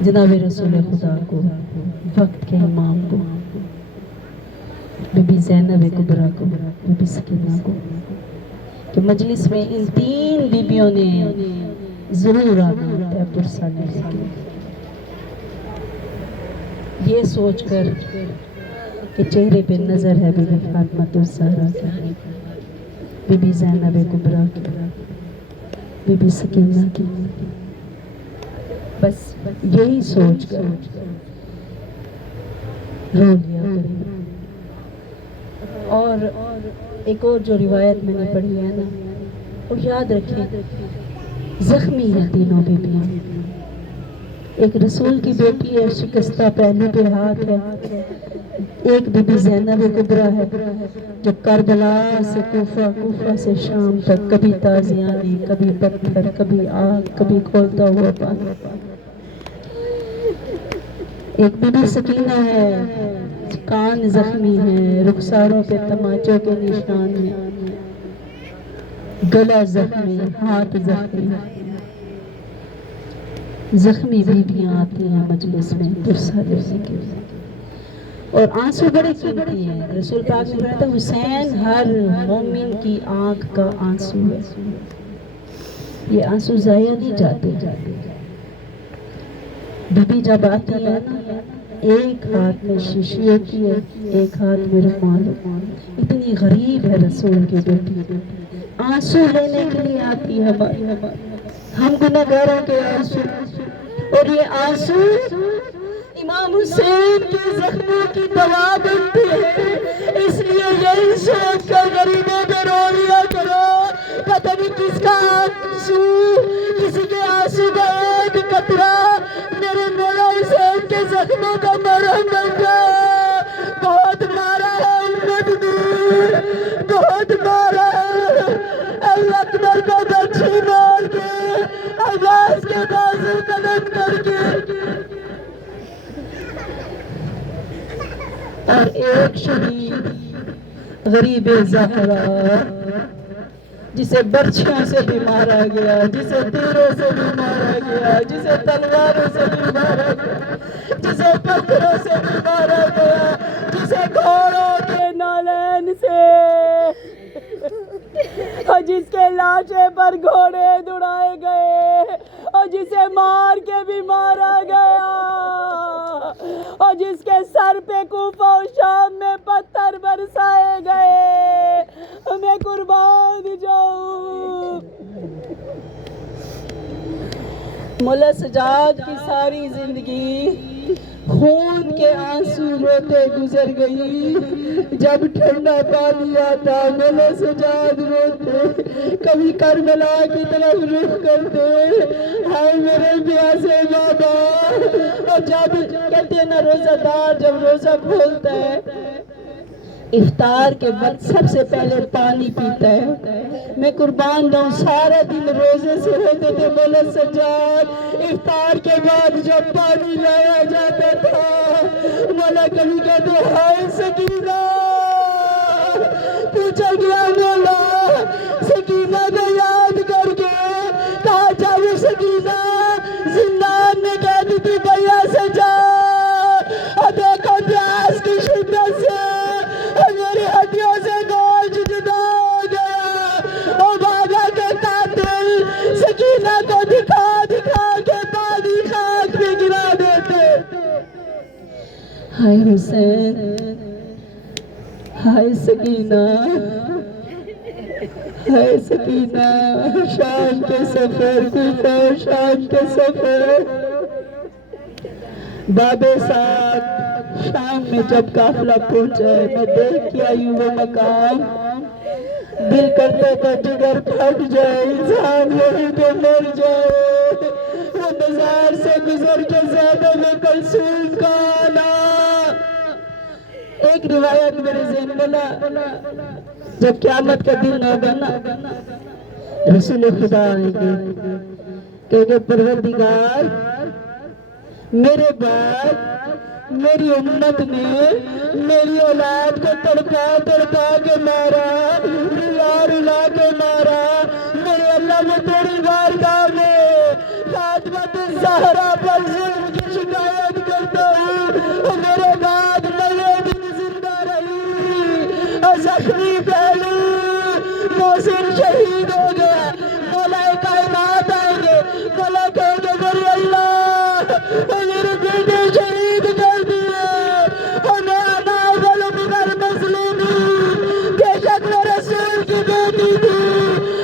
جناب رسول خدا کو، وقت کے امام کو، بی بی زینب کبریٰ کو، بی بی سکینہ کو، کہ مجلس میں ان 3 بیبیوں نے ضرور آنا ہوتا ہے پرسہ لینے کے لیے۔ یہ سوچ کر کہ چہرے پہ نظر ہے بی بی فاطمہ الزہرا کی، بی بی زینب کبریٰ کی، بی بی سکینہ کی، بس یہی سوچ کر رو لیا کریں۔ اور ایک اور جو روایت میں نے پڑھی ہے نا، وہ یاد رکھیں، زخمی ہیں تینوں بیٹیاں۔ ایک رسول کی بیٹی ہے، شکستہ پہلو پہ ہاتھ ہے، ایک بی بی زینب کبریٰ ہے جو کربلا سے کوفہ، کوفہ سے شام تک کبھی تازیانی، کبھی پتھر، کبھی آگ، کبھی کھولتا ہوا پانی۔ ایک بی بی سکینہ ہے، کان زخمی ہیں، رخساروں پہ تماچوں کے نشان ہیں، گلا زخمی، ہاتھ زخمی۔ زخمی بیویاں آتی ہیں مجلس میں پرسہ دینے کے لیے، اور آنسو بڑے قیمتی ہیں۔ رسول پاک نے فرمایا تھا حسین ہر مومن کی آنکھ کا آنسو ہے، یہ آنسو ضائع نہیں جاتے۔ بی بی جب آتی ہے نا، ایک ہاتھ میں شیشی ہوتی ہے، ایک ہاتھ میں رومال۔ اتنی غریب ہے رسول کی بیٹی، آنسو لینے کے لیے آتی ہے، ہم گنہگاروں کے آنسو، اور یہ آنسو امام حسین کے زخموں کی دوا بنتے ہیں۔ اس لیے یہی سوچ کر غریبوں پہ رو لیا کرو، پتہ نہیں کس کا آنسو، کسی کے آنسو کا ایک قطرہ میرے مولا حسین کے زخموں کا مرہم بن جائے۔ بہت مارا ہے امت نے، بہت مارا ہے۔ اللہ اکبر کو بچھی مار کے، عباس کے بازو قلم کر کے، اور ایک شہید غریب زہرا جسے برچھیوں سے بھی مارا گیا، جسے تیروں سے بھی مارا گیا، جسے تلواروں سے بھی مارا گیا، جسے پتھروں سے بھی مارا گیا، جسے گھوڑوں کے نالین سے، اور جس کے لاشے پر گھوڑے دوڑائے گئے، اور جسے مار کے بھی مارا گیا، اور جس کے سر پہ کوفہ و شام میں پتھر برسائے گئے، میں قربان جاؤں۔ مولا سجاد کی ساری زندگی خون کے آنسو روتے گزر گئی۔ جب ٹھنڈا پانی آتا مولا سجاد روتے، کبھی کربلا کی طرف رخ کرتے، ہائے میرے پیاسے بابا۔ اور جب کہتے ہیں نا روزہ دار جب روزہ کھولتا ہے، افطار کے وقت سب سے پہلے پانی پیتا ہے۔ میں قربان جاؤں، سارا دن روزے سے ہوتے تھے مولا سجاد، افطار کے بعد جب پانی لایا جاتا تھا مولا کبھی کہتے ہائے سکینہ، پوچھا گیا مولا سکینہ کو یاد کر کے، کہا جب سکینہ زندہ ہائے حسین، ہائے سکینہ، ہائے سکینہ، شام کے سفر، کوفہ شام کے سفر۔ بابے صاحب شام میں جب قافلہ پہنچا، میں دیکھ کے آئی وہ مقام، دل کرتا تھا جگر پھٹ جائے، انسان یہی پہ مر جائے۔ وہ مزار سے گزر کے زینب کلثوم کا آنا۔ ایک روایت میرے ذہن بنا، جب قیامت کا دن ہوگا رسول خدا آئیں گے، کہیں گے پروردگار میرے بعد میری امت نے میری اولاد کو تڑپا تڑپا کے مارا، رلا رلا کے مارا، میرے اللہ میں تیری بارگاہ میں فاطمہ الزہرا پر ظلم کی شکایت کرتا ہوں، اور میرے بعد میں بھی زندہ رہی، اور زخمی پہلو محسن شہید ہو گیا۔ مولا کائنات آئیں گے، مولا کہیں گے میرے اللہ میرے بیٹے شہید کر دیے، اور میں انا اول من المظلومین، بے شک میں رسول کی بیٹی تھی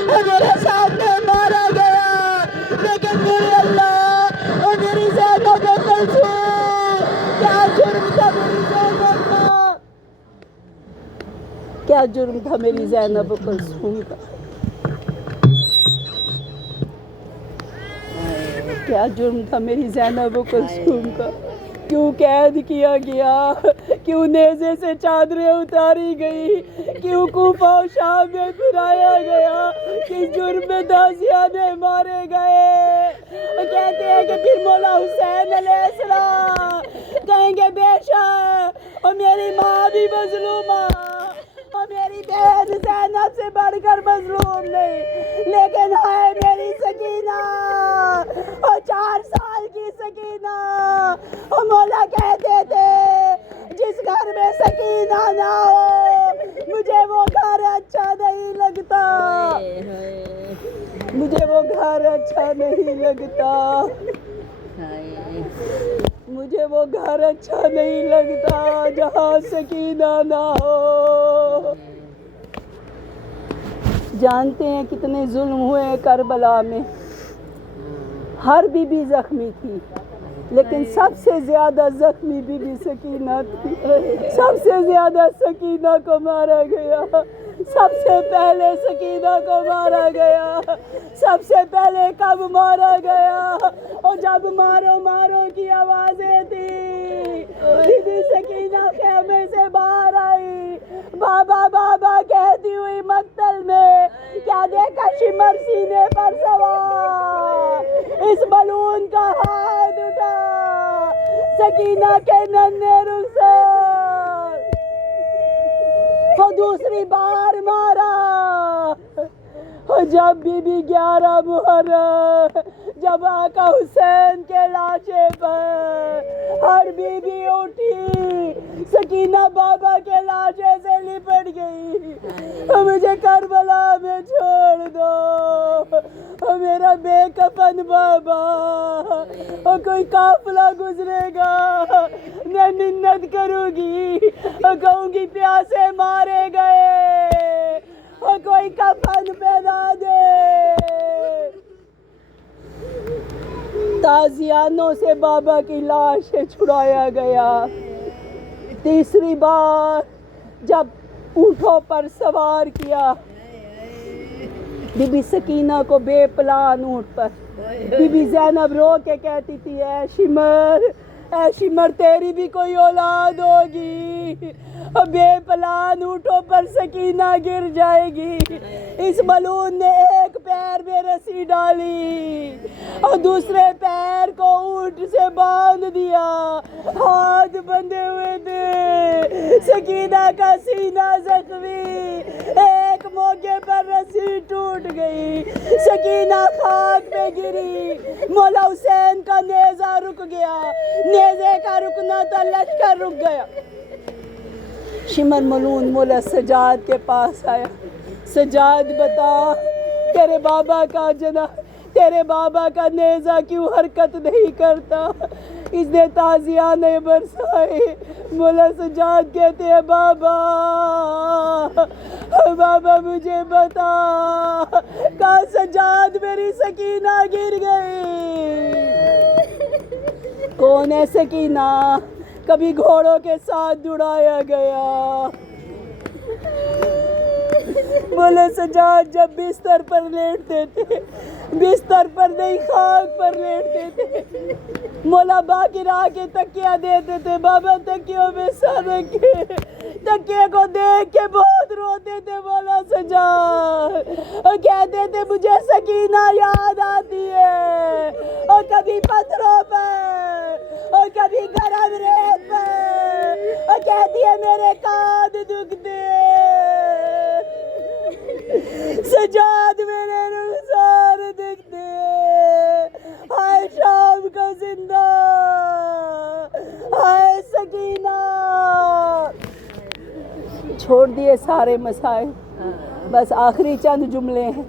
اور میرے سامنے مارا گیا، لیکن میرے اللہ اور میری زینب کلثوم، کیا جرم تھا میری زینب کا، کیا جرم تھا میری زینب کلثوم کا، کیا جرم تھا میری زینب کلثوم کا، کیوں قید کیا گیا، کیوں نیزے سے چادریں اتاری گئی، کیوں کوفہ و شام میں پھرایا گیا، کس جرم میں تازیانے مارے گئے۔ کہتے ہیں کہ پھر مولا حسین علیہ السلام کہیں گے بے شک اور میری ماں بھی مظلومہ، اور میری بہن زینب سے بڑھ کر مظلوم نہیں، لیکن ہے میری سکینہ، اور 4 سال کی سکینہ، اور مولا کہتے تھے جس گھر میں سکینہ نہ ہو مجھے وہ گھر اچھا نہیں لگتا، مجھے وہ گھر اچھا نہیں لگتا، مجھے وہ گھر اچھا نہیں لگتا جہاں سکینہ نہ ہو۔ جانتے ہیں کتنے ظلم ہوئے کربلا میں، ہر بی بی زخمی تھی، لیکن سب سے زیادہ زخمی بی بی سکینہ تھی، سب سے زیادہ سکینہ کو مارا گیا، سب سے پہلے سکینہ کو مارا گیا، سب سے پہلے کب مارا گیا، اور جب مارو مارو کی آوازیں تھی، بی بی سکینہ خیمے سے باہر آئی، بابا بابا کہتی ہوئی مقتل میں، کیا دیکھا شمر سینے پر سوار، اس ملعون کا ہاتھ اٹھا سکینہ کے ننھے رخسار، اور دوسری بار مارا، اور جب بی بی 11 محرم، جب آقا حسین کے لاشے پر ہر بی بی اٹھی، سکینہ بابا کے لاشے سے لپٹ گئی، اور مجھے کربلا میں چھوڑ دو، اور میرا بے کفن بابا، اور کوئی قافلہ گزرے گا میں منت کروں گی اور کہوں گی پیاسے مارے گئے، اور کوئی کفن پہنا دے۔ تازیانوں سے بابا کی لاش چھڑایا گیا۔ تیسری بار جب اونٹوں پر سوار کیا، بی بی سکینہ کو بے پلان اونٹ پر، بی بی زینب رو کے کہتی تھی اے شمر تیری بھی کوئی اولاد ہوگی، اور بے پلان اونٹوں پر سکینہ گر جائے گی۔ اس ملعون نے ایک پیر میں رسی ڈالی اور دوسرے پیر کو اونٹ سے باندھ دیا، ہاتھ بندھے ہوئے تھے، سکینہ کا سینہ زخمی، ایک موقع پر رسی ٹوٹ گئی، سکینہ خاک پہ گری، مولا حسین کا نیزہ رک گیا، نیزے کا رکنا تو لشکر رک گیا۔ شمر ملعون مولا سجاد کے پاس آیا، سجاد بتا تیرے بابا کا جنازہ، تیرے بابا کا نیزہ کیوں حرکت نہیں کرتا؟ اس نے تازیانے برسائے۔ مولا سجاد کہتے ہیں بابا بابا مجھے بتا کہاں سجاد میری سکینہ گر گئی؟ کون ہے سکینہ؟ کبھی گھوڑوں کے ساتھ دوڑایا گیا۔ مولا سجاد جب بستر پر لیٹتے تھے، بستر پر نہیں خاک پر لیٹتے تھے، مولا باقر آ کے تکیہ دیتے تھے، بابا تکیوں میں سر رکھے، تکیے کو دیکھ کے بہت روتے تھے مولا سجاد، اور کہتے تھے مجھے سکینہ یاد آتی ہے، اور کبھی پتھروں پر اور کبھی گرم ریت پر، اور کہتی ہے میرے کان دکھتے سجاد میرے رخسار دکھتے، ہائے شام کا زندہ، ہائے سکینہ۔ چھوڑ دیے سارے مسائل، بس آخری چند جملے ہیں۔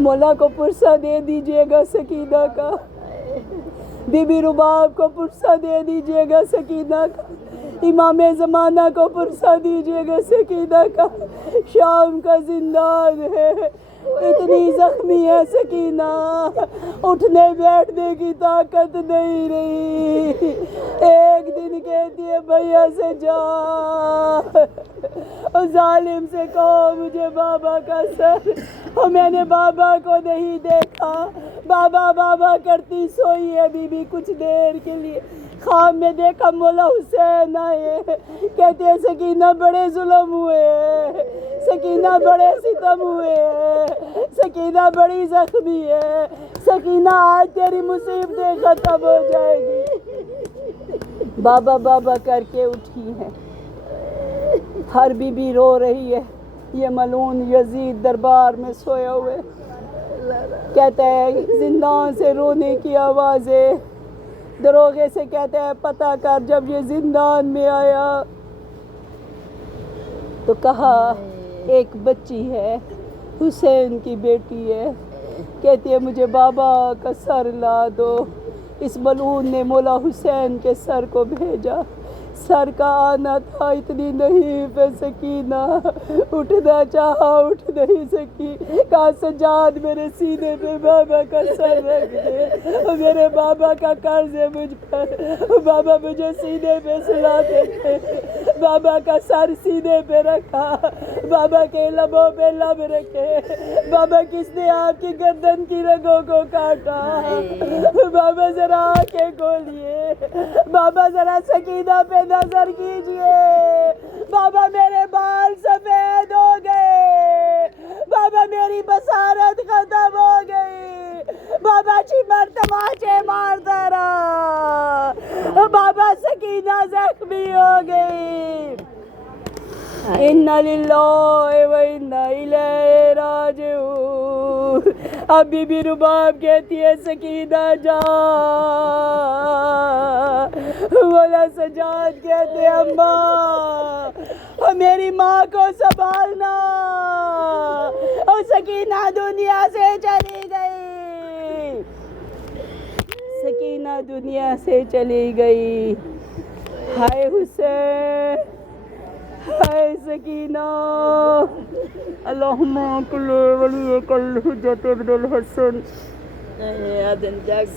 مولا کو پرسہ دے دیجئے گا سکینہ کا، بی بی رباب کو پرسہ دے دیجئے گا سکینہ کا، امام زمانہ کو پرسہ دیجئے گا سکینہ کا۔ شام کا زندان ہے، اتنی زخمی ہے سکینہ، اٹھنے بیٹھنے کی طاقت نہیں رہی۔ ایک دن کہتی ہے بھیا سے جا اور ظالم سے کہو مجھے بابا کا سر، اور میں نے بابا کو نہیں دیکھا، بابا بابا کرتی سوئی ہے بی بی کچھ دیر کے لیے، خواب میں دیکھا مولا حسین آئے، کہتے ہیں سکینہ بڑے ظلم ہوئے، سکینہ بڑے ستم ہوئے، سکینہ بڑی زخمی ہے، سکینہ آج تیری مصیبتیں ختم ہو جائے گی۔ بابا بابا کر کے اٹھی ہے، ہر بی بی رو رہی ہے، یہ ملعون یزید دربار میں سویا ہوئے، کہتا ہے زندان سے رونے کی آوازیں، دروغے سے کہتے ہیں پتہ کر، جب یہ زندان میں آیا تو کہا ایک بچی ہے، حسین کی بیٹی ہے، کہتی ہے مجھے بابا کا سر لا دو۔ اس ملعون نے مولا حسین کے سر کو بھیجا، سر کا آنا تھا، اتنی نہیں پہ سکینہ اٹھنا چاہا، اٹھ نہیں سکی، کہا سجاد میرے سینے پہ بابا کا سر رکھ دے، میرے بابا کا قرض ہے مجھ پر، بابا مجھے سینے پہ سلاتے تھے، بابا کا سر سینے پہ رکھا، بابا کے لبوں پہ لب رکھے، بابا کس نے آپ کی گردن کی رگوں کو کاٹا، بابا ذرا آنکھیں کھولیے، بابا ذرا سکینہ پہ نظر کیجئے، بابا میرے بال سفید ہو گئے، بابا میری بصارت ختم ہو گئی، بابا چمر تماچے مارتا رہا، بابا سکینہ زخمی ہو گئی۔ اِنَّا لِلَّهِ وَإِنَّا إِلَيْهِ رَاجِعُونَ۔ اب بی بی رباب کہتی ہے سکینہ جا، مولا سجاد کہتے ہیں اماں میری ماں کو سنبھالنا، اور سکینہ دنیا سے چلی گئی، سکینہ دنیا سے چلی گئی، ہائے حسین، ہائے سکینہ، اللہم کل ولی کل حجت ابن الحسن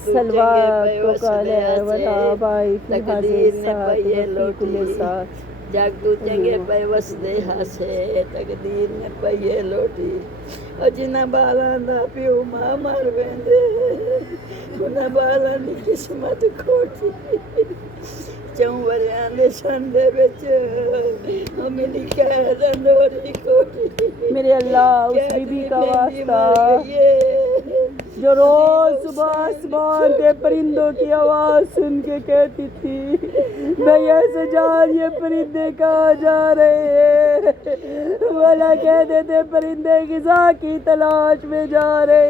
سلوات کو کالے ولا بائی فی حاضر ساتھ وفی کل ساتھ جگ تو چنگے پے وسدے ہاسے، تقدیر نے پئیے لوٹی، اور جنہ بالاں دا پیو ماں مر ویندے، انہاں بالاں دی قسمت کھوٹی، چوں وریاں دے سن دے وچ میری قید اندوری کھوٹی۔ میرے اللہ اس بی بی کا واسطہ جو روز صبح آسمان پہ پرندوں کی آواز سن کے کہتی تھی بھیا سجاد یہ پرندے کہاں جا رہے ہیں، والا کہتے تھے پرندے غذا کی تلاش میں جا رہے